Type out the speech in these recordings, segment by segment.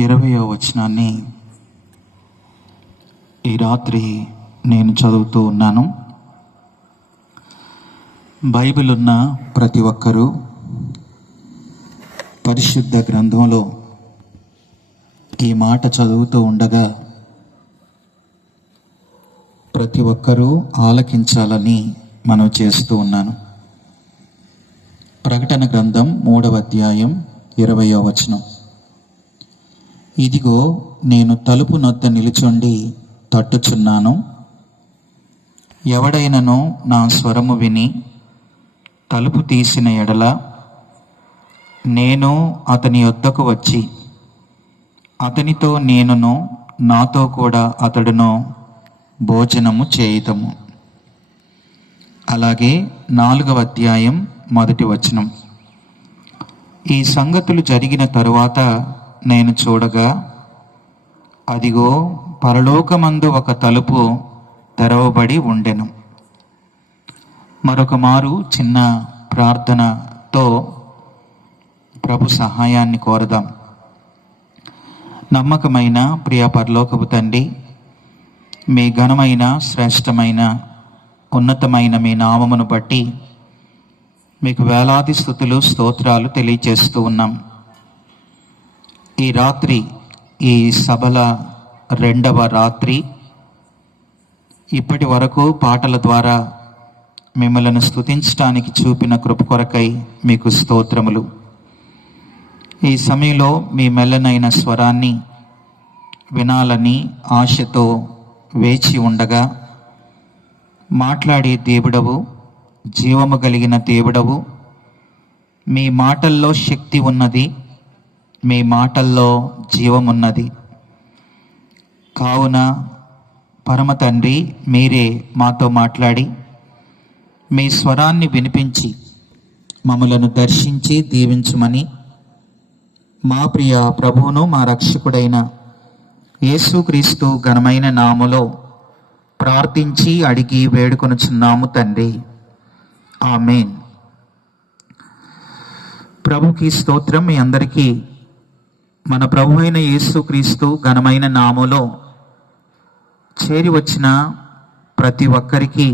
20వ వచనాన్ని ఈ రాత్రి నేను చదువుతూ ఉన్నాను. బైబిల్ ఉన్న ప్రతి ఒక్కరూ పరిశుద్ధ గ్రంథంలో ఈ మాట చదువుతూ ఉండగా ప్రతి ఒక్కరూ ఆలకించాలని మనం చేస్తూ ఉన్నాను. ప్రకటన గ్రంథం 3వ అధ్యాయం 20వ వచనం. ఇదిగో నేను తలుపు నొద్ద నిలుచుండి తట్టుచున్నాను. ఎవడైనను నా స్వరము విని తలుపు తీసిన ఎడల నేను అతని యొద్దకు వచ్చి అతనితో నేనును నాతో కూడా అతడును భోజనము చేయుదము. అలాగే 4వ అధ్యాయం 1వ వచనం. ఈ సంగతులు జరిగిన తరువాత నేను చూడగా అదిగో పరలోకమందు ఒక తలుపు తెరవబడి ఉండెను. మరొక మారు చిన్న ప్రార్థనతో ప్రభు సహాయాన్ని కోరదాం. నమ్మకమైన ప్రియ పరలోకపు తండ్రి, మీ ఘనమైన శ్రేష్టమైన ఉన్నతమైన మీ నామమును బట్టి మీకు వేలాది స్తుతులు స్తోత్రాలు తెలియజేస్తూ ఉన్నాం. ఈ రాత్రి ఈ సభల 2వ రాత్రి, ఇప్పటి వరకు పాటల ద్వారా మిమ్మల్ని స్తుతించడానికి చూపిన కృప కొరకై మీకు స్తోత్రములు. ఈ సమయంలో మీ మెల్లనైన స్వరాన్ని వినాలని ఆశతో వేచి ఉండగా, మాట్లాడే దేవుడవు, జీవము కలిగిన దేవుడవు, మీ మాటల్లో శక్తి ఉన్నది, మీ మాటల్లో జీవమున్నది. కావున పరమ తండ్రి, మీరే మాతో మాట్లాడి మీ స్వరాన్ని వినిపించి మమ్మలను దర్శించి దీవించుమని మా ప్రియ ప్రభువును మా రక్షకుడైన యేసుక్రీస్తు ఘనమైన నామములో ప్రార్థించి అడిగి వేడుకొనుచున్నాము తండ్రి, ఆమేన్. ప్రభుకి స్తోత్రం. మీ అందరికీ మన ప్రభు అయిన యేసుక్రీస్తు ఘనమైన నామములో చేరి వచ్చిన ప్రతి ఒక్కరికి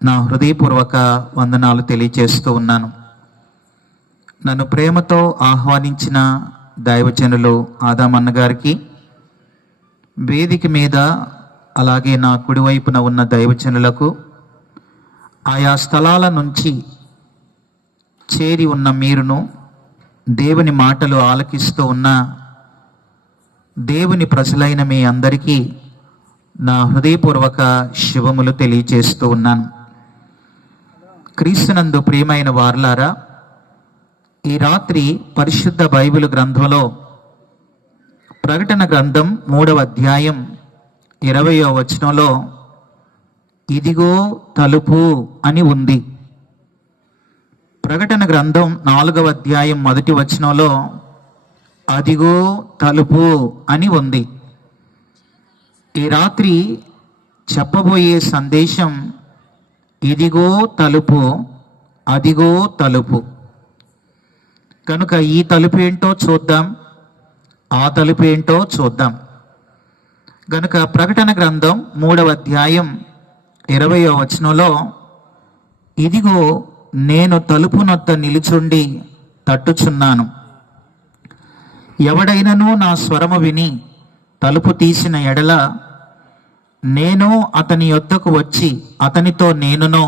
నా హృదయపూర్వక వందనాలు తెలియజేస్తూ ఉన్నాను. నన్ను ప్రేమతో ఆహ్వానించిన దైవజనులు ఆదామన్న గారికి, వేదిక మీద అలాగే నా కుడివైపున ఉన్న దైవజనులకు, ఆయా స్థలాల నుంచి చేరి ఉన్న మీరును, దేవుని మాటలు ఆలకిస్తూ ఉన్న దేవుని ప్రజలైన మీ అందరికీ నా హృదయపూర్వక శుభములు తెలియజేస్తూ ఉన్నాను. క్రీస్తునందు ప్రియమైన వారలారా, ఈ రాత్రి పరిశుద్ధ బైబిల్ గ్రంథంలో ప్రకటన గ్రంథం 3వ అధ్యాయం 20వ వచనంలో ఇదిగో తలుపు అని ఉంది. ప్రకటన గ్రంథం 4వ అధ్యాయం 1వ వచనంలో అదిగో తలుపు అని ఉంది. ఈ రాత్రి చెప్పబోయే సందేశం ఇదిగో తలుపు, అదిగో తలుపు. కనుక ఈ తలుపు ఏంటో చూద్దాం, ఆ తలుపు ఏంటో చూద్దాం. కనుక ప్రకటన గ్రంథం 3వ అధ్యాయం 20వ వచనంలో ఇదిగో నేను తలుపు నొద్ద నిలుచుండి తట్టుచున్నాను. ఎవడైనను నా స్వరము విని తలుపు తీసిన ఎడల నేను అతని యొద్దకు వచ్చి అతనితో నేనును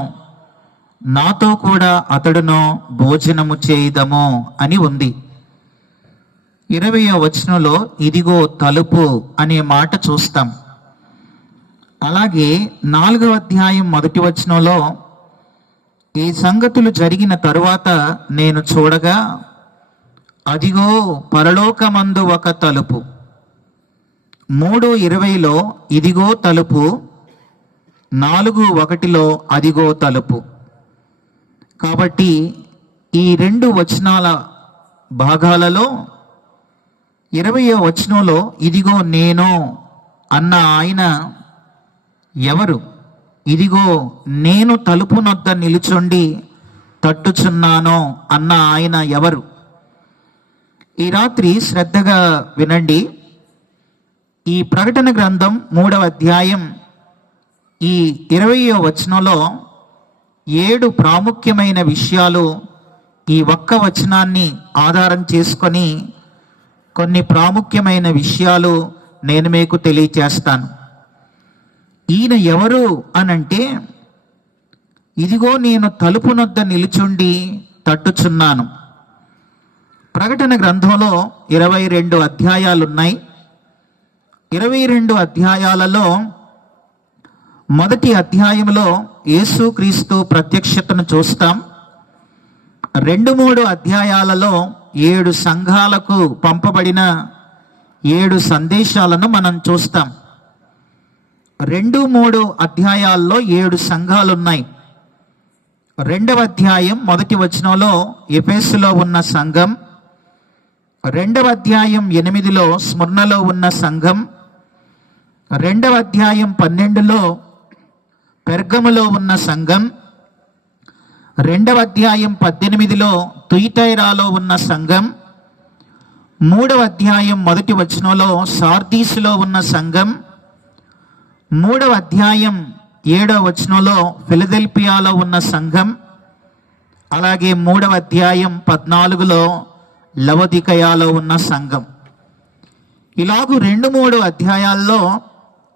నాతో కూడా అతడును భోజనము చేయుదము అని ఉంది. 20వ వచనంలో ఇదిగో తలుపు అనే మాట చూస్తాం. అలాగే 4వ అధ్యాయం 1వ వచనంలో ఈ సంగతులు జరిగిన తరువాత నేను చూడగా అదిగో పరలోకమందు ఒక తలుపు. 3:20లో ఇదిగో తలుపు, 4:1లో అదిగో తలుపు. కాబట్టి ఈ 2 వచనాల భాగాలలో 20వ వచనంలో ఇదిగో నేను అన్న ఆయన ఎవరు? ఇదిగో నేను తలుపు నొద్ద నిలుచుండి తట్టుచున్నాను అన్న ఆయన ఎవరు? ఈ రాత్రి శ్రద్ధగా వినండి. ఈ ప్రకటన గ్రంథం 3వ అధ్యాయం ఈ 20వ వచనంలో 7 ప్రాముఖ్యమైన విషయాలు ఈ ఒక్క వచనాన్ని ఆధారం చేసుకొని కొన్ని ప్రాముఖ్యమైన విషయాలు నేను మీకు తెలియచేస్తాను. ఈయన ఎవరు అనంటే, ఇదిగో నేను తలుపు నొద్ద నిలుచుండి తట్టుచున్నాను. ప్రకటన గ్రంథంలో 22 అధ్యాయాలు ఉన్నాయి. 22 అధ్యాయాలలో మొదటి అధ్యాయంలో యేసుక్రీస్తు ప్రత్యక్షతను చూస్తాం. 2-3 అధ్యాయాలలో 7 సంఘాలకు పంపబడిన 7 సందేశాలను మనం చూస్తాం. 2-3 అధ్యాయాల్లో 7 సంఘాలు ఉన్నాయి. 2వ అధ్యాయం మొదటి వచనంలో ఎఫెసులో ఉన్న సంఘం, 2వ అధ్యాయం 8లో స్ముర్నలో ఉన్న సంఘం, 2వ అధ్యాయం 12లో పెర్గములో ఉన్న సంఘం, 2వ అధ్యాయం 18లో తుయితైరాలో ఉన్న సంఘం, 3వ అధ్యాయం మొదటి వచనంలో సార్దీసులో ఉన్న సంఘం, 3వ అధ్యాయం 7వ వచనంలో ఫిలదెల్ఫియాలో ఉన్న సంఘం, అలాగే 3వ అధ్యాయం 14లో లవొదికయాలో ఉన్న సంఘం. ఇలాగూ 2-3 అధ్యాయాల్లో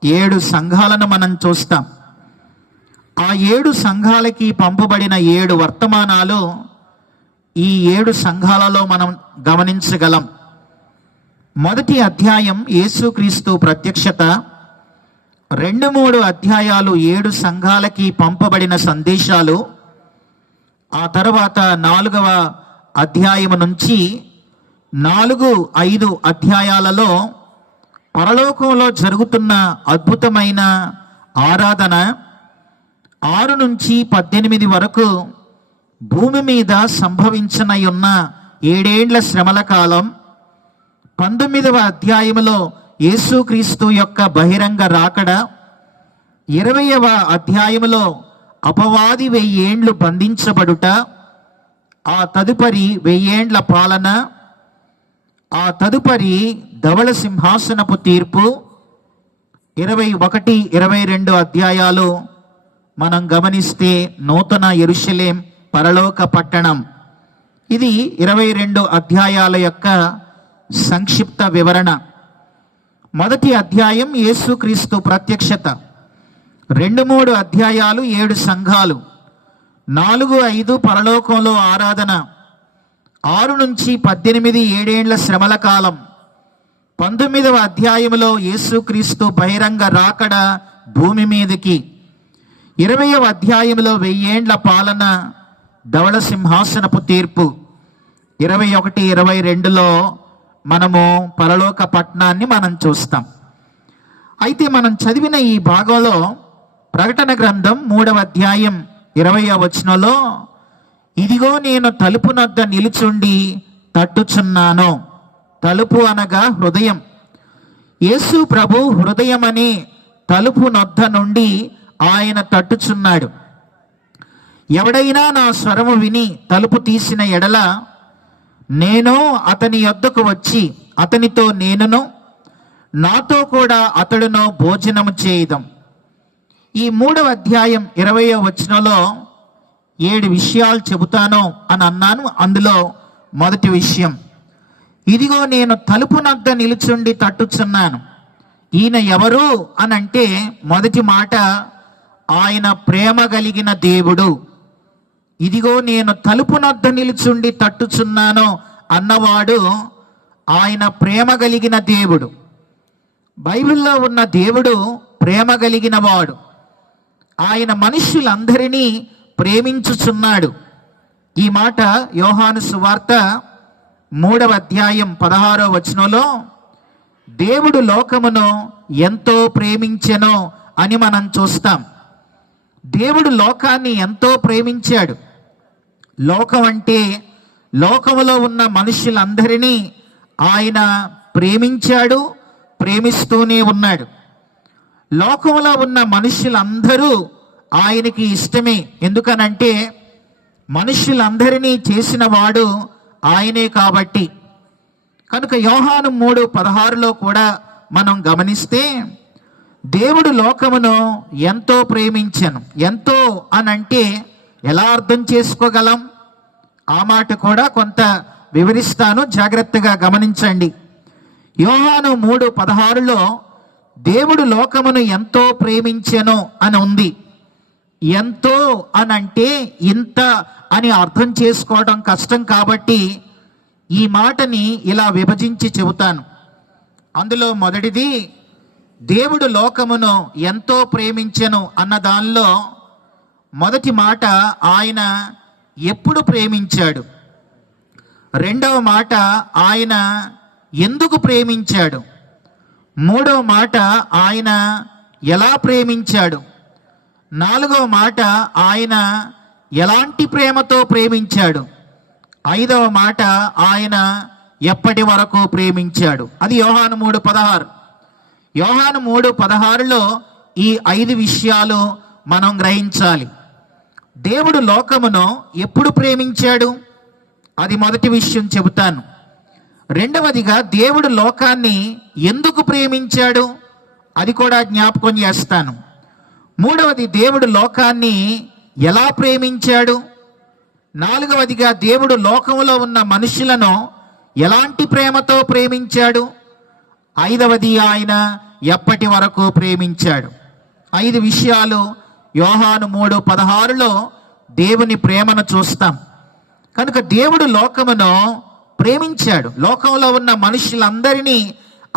7 సంఘాలను మనం చూస్తాం. ఆ 7 సంఘాలకి పంపబడిన 7 వర్తమానాలు ఈ 7 సంఘాలలో మనం గమనించగలం. మొదటి అధ్యాయం యేసుక్రీస్తు ప్రత్యక్షత, 2-3 అధ్యాయాలు 7 సంఘాలకి పంపబడిన సందేశాలు. ఆ తర్వాత 4వ అధ్యాయము నుంచి 4-5 అధ్యాయాలలో పరలోకంలో జరుగుతున్న అద్భుతమైన ఆరాధన, 6-18 వరకు భూమి మీద సంభవించనయున్న 7 ఏండ్ల శ్రమల కాలం, 19వ అధ్యాయములో యేసుక్రీస్తు యొక్క బహిరంగ రాకడ, 20వ అధ్యాయములో అపవాది 1000 ఏండ్లు బంధించబడుట, ఆ తదుపరి 1000 ఏండ్ల పాలన, ఆ తదుపరి ధవళ సింహాసనపు తీర్పు, 21-22 అధ్యాయాలు మనం గమనిస్తే నూతన యెరూషలేం పరలోక పట్టణం. ఇది 22 అధ్యాయాల యొక్క సంక్షిప్త వివరణ. మొదటి అధ్యాయం యేసుక్రీస్తు ప్రత్యక్షత, 2-3 అధ్యాయాలు 7 సంఘాలు, 4-5 పరలోకంలో ఆరాధన, 6-18 7 ఏండ్ల శ్రమల కాలం, 19వ అధ్యాయంలో యేసుక్రీస్తు బహిరంగ రాకడ భూమి మీదకి, 20వ అధ్యాయంలో 1000 ఏండ్ల పాలన, ధవళ సింహాసనపు తీర్పు, 21-22లో మనము పరలోక పట్టణాన్ని మనం చూస్తాం. అయితే మనం చదివిన ఈ భాగంలో ప్రకటన గ్రంథం 3వ అధ్యాయం 20వ వచనంలో, ఇదిగో నేను తలుపు నొద్ద నిలుచుండి తట్టుచున్నాను. తలుపు అనగా హృదయం. యేసు ప్రభు హృదయం అనే తలుపు నొద్ద నుండి ఆయన తట్టుచున్నాడు. ఎవడైనా నా స్వరము విని తలుపు తీసిన ఎడల నేను అతని యొద్దకు వచ్చి అతనితో నేనును నాతో కూడా అతడును భోజనము చేయుదాం. ఈ 3వ అధ్యాయం 20వ వచనంలో 7 విషయాలు చెబుతాను అని అన్నాను. అందులో మొదటి విషయం, ఇదిగో నేను తలుపు నొద్ద నిలుచుండి తట్టుచున్నాను. ఈయన ఎవరు అనంటే, మొదటి మాట, ఆయన ప్రేమ కలిగిన దేవుడు. ఇదిగో నేను తలుపు నొద్ద నిలుచుండి తట్టుచున్నాను అన్నవాడు ఆయన ప్రేమ కలిగిన దేవుడు. బైబిల్లో ఉన్న దేవుడు ప్రేమ కలిగిన వాడు. ఆయన మనుష్యులందరినీ ప్రేమించుచున్నాడు. ఈ మాట యోహాను సువార్త 3వ అధ్యాయం 16వ వచనంలో, దేవుడు లోకమును ఎంతో ప్రేమించెనో అని మనం చూస్తాం. దేవుడు లోకాన్ని ఎంతో ప్రేమించాడు. లోకం అంటే లోకములో ఉన్న మనుషులందరినీ ఆయన ప్రేమించాడు, ప్రేమిస్తూనే ఉన్నాడు. లోకములో ఉన్న మనుషులందరూ ఆయనకి ఇష్టమే. ఎందుకనంటే మనుషులందరినీ చేసిన వాడు ఆయనే కాబట్టి. కనుక యోహాను 3:16 కూడా మనం గమనిస్తే దేవుడు లోకమును ఎంతో ప్రేమించెను. ఎంతో అనంటే ఎలా అర్థం చేసుకోగలం? ఆ మాట కూడా కొంత వివరిస్తాను, జాగ్రత్తగా గమనించండి. యోహాను 3:16 దేవుడు లోకమును ఎంతో ప్రేమించెను అని ఉంది. ఎంతో అనంటే ఇంత అని అర్థం చేసుకోవడం కష్టం కాబట్టి ఈ మాటని ఇలా విభజించి చెబుతాను. అందులో మొదటిది, దేవుడు లోకమును ఎంతో ప్రేమించెను అన్న దానిలో మొదటి మాట ఆయన ఎప్పుడు ప్రేమించాడు. రెండవ మాట ఆయన ఎందుకు ప్రేమించాడు. మూడవ మాట ఆయన ఎలా ప్రేమించాడు. నాలుగవ మాట ఆయన ఎలాంటి ప్రేమతో ప్రేమించాడు. ఐదవ మాట ఆయన ఎప్పటి వరకు ప్రేమించాడు. అది యోహాను 3:16. యోహాను 3:16 ఈ 5 విషయాలు మనం గ్రహించాలి. దేవుడు లోకమును ఎప్పుడు ప్రేమించాడు, అది మొదటి విషయం చెబుతాను. రెండవదిగా దేవుడు లోకాన్ని ఎందుకు ప్రేమించాడు, అది కూడా జ్ఞాపకం చేస్తాను. మూడవది, దేవుడు లోకాన్ని ఎలా ప్రేమించాడు. నాలుగవదిగా, దేవుడు లోకంలో ఉన్న మనుషులను ఎలాంటి ప్రేమతో ప్రేమించాడు. ఐదవది, ఆయన ఎప్పటి వరకు ప్రేమించాడు. 5 విషయాలు యోహాను 3:16 దేవుని ప్రేమను చూస్తాం. కనుక దేవుడు లోకమును ప్రేమించాడు. లోకంలో ఉన్న మనుషులందరినీ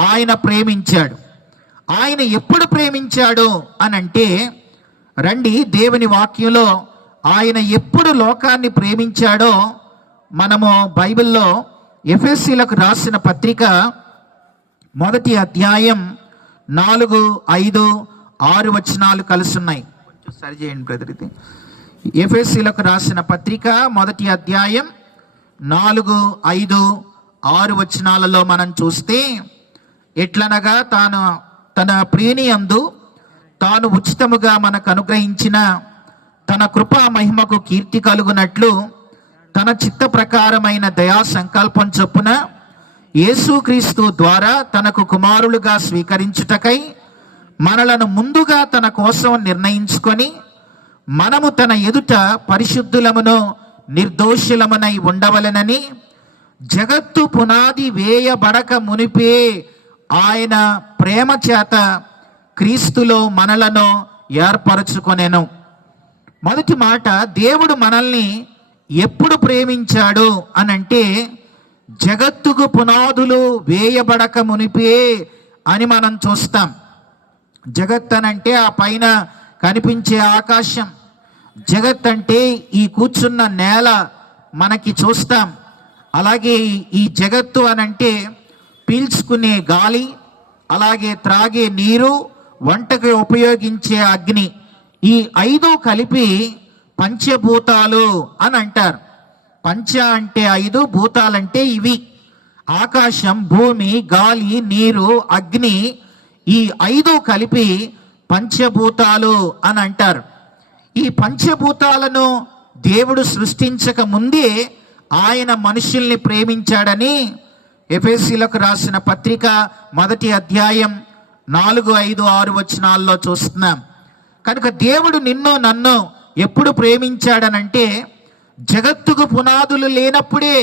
ఆయన ప్రేమించాడు. ఆయన ఎప్పుడు ప్రేమించాడు అనంటే, రండి దేవుని వాక్యంలో ఆయన ఎప్పుడు లోకాన్ని ప్రేమించాడో మనము బైబిల్లో ఎఫెసీలకు రాసిన పత్రిక 1వ అధ్యాయం 4, 5, 6 వచనాలు కలుస్తున్నాయి. కొంచెం సరి చేయండి బ్రదర్. ఇది ఎఫెసీలకు రాసిన పత్రిక 1వ అధ్యాయం 4, 5, 6 వచనాలలో మనం చూస్తే, ఎట్లనగా తన ప్రియుని యందు తాను ఉచితముగా మనకు అనుగ్రహించిన తన కృపా మహిమకు కీర్తి కలుగునట్లు తన చిత్త ప్రకారమైన దయా సంకల్పం చొప్పున యేసుక్రీస్తు ద్వారా తనకు కుమారులుగా స్వీకరించుటకై మనలను ముందుగా తన కోసం నిర్ణయించుకొని మనము తన ఎదుట పరిశుద్ధులమును నిర్దోషులమునై ఉండవలెనని జగత్తు పునాది వేయబడక మునిపే ఆయన ప్రేమ చేత క్రీస్తులో మనలను ఏర్పరచుకొనెను. మొదటి మాట, దేవుడు మనల్ని ఎప్పుడు ప్రేమించాడు అనంటే, జగత్తుకు పునాదులు వేయబడక మునిపే అని మనం చూస్తాం. జగత్ అనంటే ఆ పైన కనిపించే ఆకాశం. జగత్ అంటే ఈ కూర్చున్న నేల మనకి చూస్తాం. అలాగే ఈ జగత్తు అనంటే పీల్చుకునే గాలి, అలాగే త్రాగే నీరు, వంటకు ఉపయోగించే అగ్ని. ఈ 5 కలిపి పంచభూతాలు అని అంటారు. పంచ అంటే 5, భూతాలంటే ఇవి: ఆకాశం, భూమి, గాలి, నీరు, అగ్ని. ఈ 5 కలిపి పంచభూతాలు అని అంటారు. ఈ పంచభూతాలను దేవుడు సృష్టించక ముందే ఆయన మనుషుల్ని ప్రేమించాడని ఎఫెసీలకు రాసిన పత్రిక 1వ అధ్యాయం 4, 5, 6 వచనాల్లో చూస్తున్నాం. కనుక దేవుడు నిన్ను నన్ను ఎప్పుడు ప్రేమించాడనంటే, జగత్తుకు పునాదులు లేనప్పుడే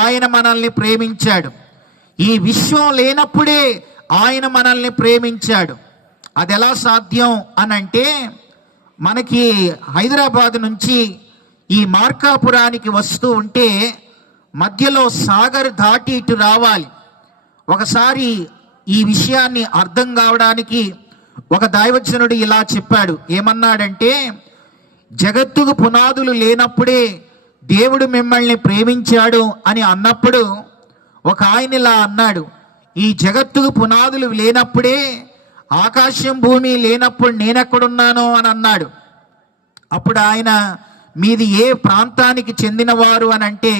ఆయన మనల్ని ప్రేమించాడు. ఈ విశ్వం లేనప్పుడే ఆయన మనల్ని ప్రేమించాడు. అది ఎలా సాధ్యం అనంటే, మనకి హైదరాబాద్ నుంచి ఈ మార్కాపురానికి వస్తూ ఉంటే మధ్యలో సాగర్ దాటి ఇటు రావాలి. ఒకసారి ఈ విషయాన్ని అర్థం కావడానికి ఒక దైవజనుడు ఇలా చెప్పాడు. ఏమన్నాడంటే, జగత్తుకు పునాదులు లేనప్పుడే దేవుడు మిమ్మల్ని ప్రేమించాడు అని అన్నప్పుడు ఒక ఆయన ఇలా అన్నాడు, ఈ జగత్తుకు పునాదులు లేనప్పుడే, ఆకాశం భూమి లేనప్పుడు నేనెక్కడున్నానో అని అన్నాడు. అప్పుడు ఆయన, మీది ఏ ప్రాంతానికి చెందినవారు అని అంటే,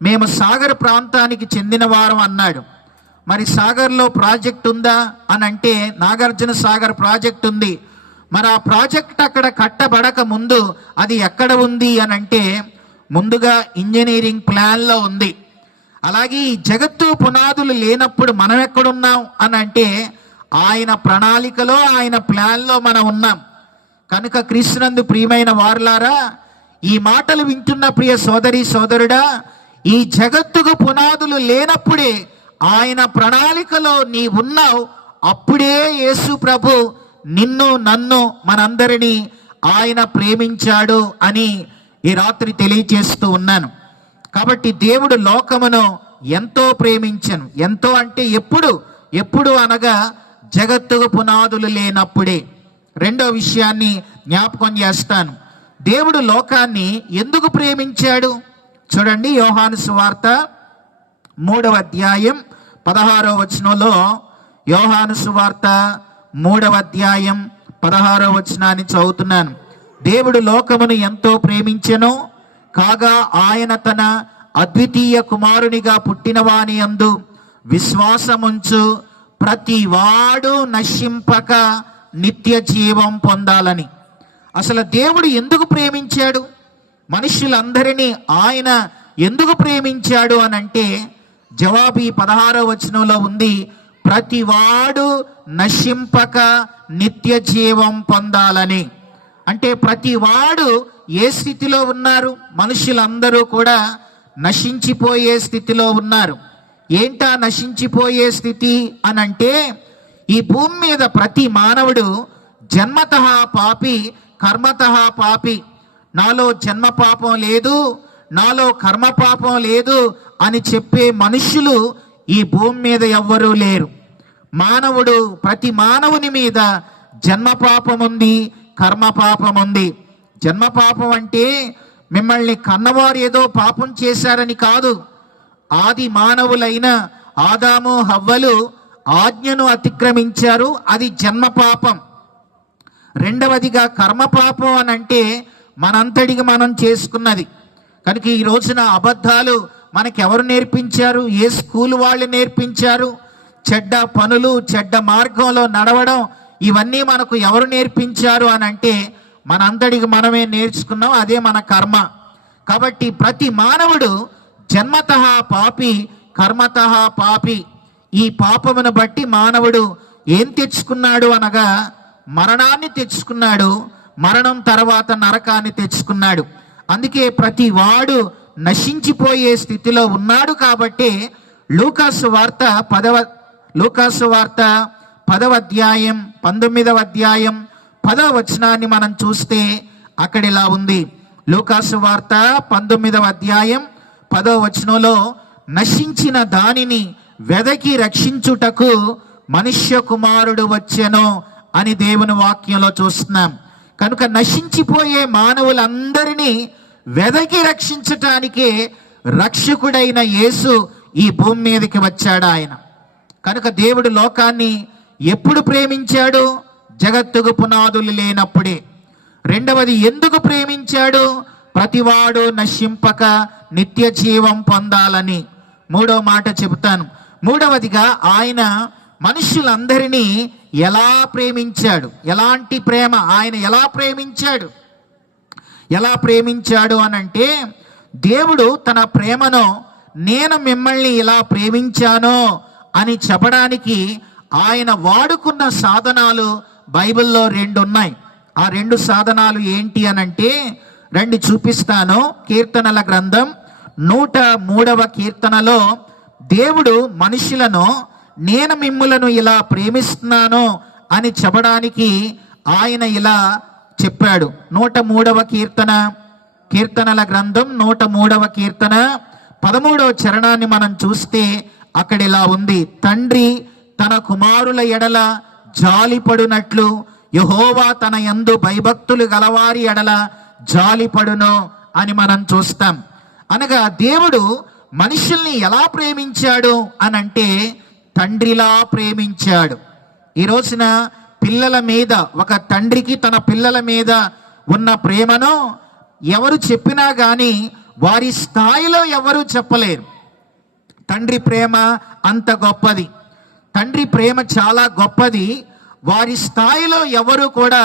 మేము సాగర్ ప్రాంతానికి చెందినవారు అన్నాడు. మరి సాగర్లో ప్రాజెక్ట్ ఉందా అని అంటే, నాగార్జున సాగర్ ప్రాజెక్ట్ ఉంది. మరి ఆ ప్రాజెక్ట్ అక్కడ కట్టబడక ముందు అది ఎక్కడ ఉంది అని అంటే, ముందుగా ఇంజనీరింగ్ ప్లాన్లో ఉంది. అలాగే ఈ జగత్తు పునాదులు లేనప్పుడు మనం ఎక్కడున్నాం అని అంటే ఆయన ప్రణాళికలో, ఆయన ప్లాన్లో మనం ఉన్నాం. కనుక క్రీస్తునందు ప్రియమైన వారులారా, ఈ మాటలు వింటున్న ప్రియ సోదరి సోదరుడా, ఈ జగత్తుకు పునాదులు లేనప్పుడే ఆయన ప్రణాళికలో నీ ఉన్నావు. అప్పుడే యేసు ప్రభు నిన్ను, నన్ను, మనందరినీ ఆయన ప్రేమించాడు అని ఈ రాత్రి తెలియజేస్తూ ఉన్నాను. కాబట్టి దేవుడు లోకమును ఎంతో ప్రేమించను. ఎంతో అంటే ఎప్పుడు అనగా జగత్తుకు పునాదులు లేనప్పుడే. రెండో విషయాన్ని జ్ఞాపకం చేస్తాను. దేవుడు లోకాన్ని ఎందుకు ప్రేమించాడు చూడండి. యోహాను సువార్త 3వ అధ్యాయం 16వ వచనంలో, యోహాను సువార్త 3వ అధ్యాయం 16వ వచనాన్ని చదువుతున్నాను. దేవుడు లోకమును ఎంతో ప్రేమించెను, కాగా ఆయన తన అద్వితీయ కుమారునిగా పుట్టినవాని యందు విశ్వాసముంచు ప్రతి వాడు నశింపక నిత్య జీవం పొందాలని. అసలు దేవుడు ఎందుకు ప్రేమించాడు? మనుషులందరినీ ఆయన ఎందుకు ప్రేమించాడు అని అంటే జవాబు ఈ 16వ వచనంలో ఉంది. ప్రతి వాడు నశింపక నిత్య జీవం పొందాలని. అంటే ప్రతి వాడు ఏ స్థితిలో ఉన్నారు? మనుషులందరూ కూడా నశించిపోయే స్థితిలో ఉన్నారు. ఏంటా నశించిపోయే స్థితి అని అంటే, ఈ భూమి మీద ప్రతి మానవుడు జన్మతః పాపి, కర్మతః పాపి. నాలో జన్మ పాపం లేదు, నాలో కర్మ పాపం లేదు అని చెప్పే మనుషులు ఈ భూమి మీద ఎవ్వరూ లేరు. మానవుడు, ప్రతి మానవుని మీద జన్మ పాపం ఉంది, కర్మ పాపం ఉంది. జన్మ పాపం అంటే మిమ్మల్ని కన్నవారు ఏదో పాపం చేశారని కాదు. ఆది మానవులైన ఆదాము హవ్వలు ఆజ్ఞను అతిక్రమించారు, అది జన్మ పాపం. రెండవదిగా కర్మ పాపం అని అంటే మనంతటికి మనం చేసుకున్నది. కనుక ఈ రోజున అబద్ధాలు మనకెవరు నేర్పించారు? ఏ స్కూల్ వాళ్ళు నేర్పించారు? చెడ్డ పనులు, చెడ్డ మార్గంలో నడవడం, ఇవన్నీ మనకు ఎవరు నేర్పించారు అని అంటే మనంతటికి మనమే నేర్చుకున్నాం. అదే మన కర్మ. కాబట్టి ప్రతి మానవుడు జన్మతః పాపి, కర్మతః పాపి. ఈ పాపమును బట్టి మానవుడు ఏం తెచ్చుకున్నాడు అనగా మరణాన్ని తెచ్చుకున్నాడు. మరణం తర్వాత నరకాన్ని తెచ్చుకున్నాడు. అందుకే ప్రతి వాడు నశించిపోయే స్థితిలో ఉన్నాడు. కాబట్టి లూకాసు వార్త 10వ అధ్యాయం 19వ అధ్యాయం 10వ వచనాన్ని మనం చూస్తే అక్కడ ఇలా ఉంది. లూకాసు వార్త 19వ అధ్యాయం 10వ వచనంలో, నశించిన దానిని వెదకి రక్షించుటకు మనుష్య కుమారుడు వచ్చెను అని దేవుని వాక్యంలో చూస్తున్నాం. కనుక నశించిపోయే మానవులందరినీ వెదకి రక్షించటానికే రక్షకుడైన యేసు ఈ భూమి మీదకి వచ్చాడు ఆయన. కనుక దేవుడు లోకాన్ని ఎప్పుడు ప్రేమించాడు? జగత్తుకు పునాదులు లేనప్పుడే. రెండవది ఎందుకు ప్రేమించాడు? ప్రతివాడు నశింపక నిత్య జీవం పొందాలని. మూడో మాట చెబుతాను. మూడవదిగా ఆయన మనుషులందరినీ ఎలా ప్రేమించాడు? ఎలాంటి ప్రేమ? ఆయన ఎలా ప్రేమించాడు? ఎలా ప్రేమించాడు అనంటే, దేవుడు తన ప్రేమను నేను మిమ్మల్ని ఇలా ప్రేమించాను అని చెప్పడానికి ఆయన వాడుకున్న సాధనాలు బైబిల్లో 2 ఉన్నాయి. ఆ 2 సాధనాలు ఏంటి అనంటే రండి చూపిస్తాను. కీర్తనల గ్రంథం 103వ కీర్తనలో దేవుడు మనుషులను నేను మిమ్ములను ఇలా ప్రేమిస్తున్నాను అని చెప్పడానికి ఆయన ఇలా చెప్పాడు. 103వ కీర్తన, కీర్తనల గ్రంథం 103వ కీర్తన 13వ చరణాన్ని మనం చూస్తే అక్కడ ఇలా ఉంది. తండ్రి తన కుమారుల ఎడల జాలిపడునట్లు యెహోవా తన యందు భయభక్తులు గలవారి ఎడల జాలిపడును అని మనం చూస్తాం. అనగా దేవుడు మనుషుల్ని ఎలా ప్రేమించాడు అనంటే తండ్రిలా ప్రేమించాడు. ఈ రోజున పిల్లల మీద, ఒక తండ్రికి తన పిల్లల మీద ఉన్న ప్రేమను ఎవరు చెప్పినా కానీ వారి స్థాయిలో ఎవరు చెప్పలేరు. తండ్రి ప్రేమ అంత గొప్పది. తండ్రి ప్రేమ చాలా గొప్పది. వారి స్థాయిలో ఎవరు కూడా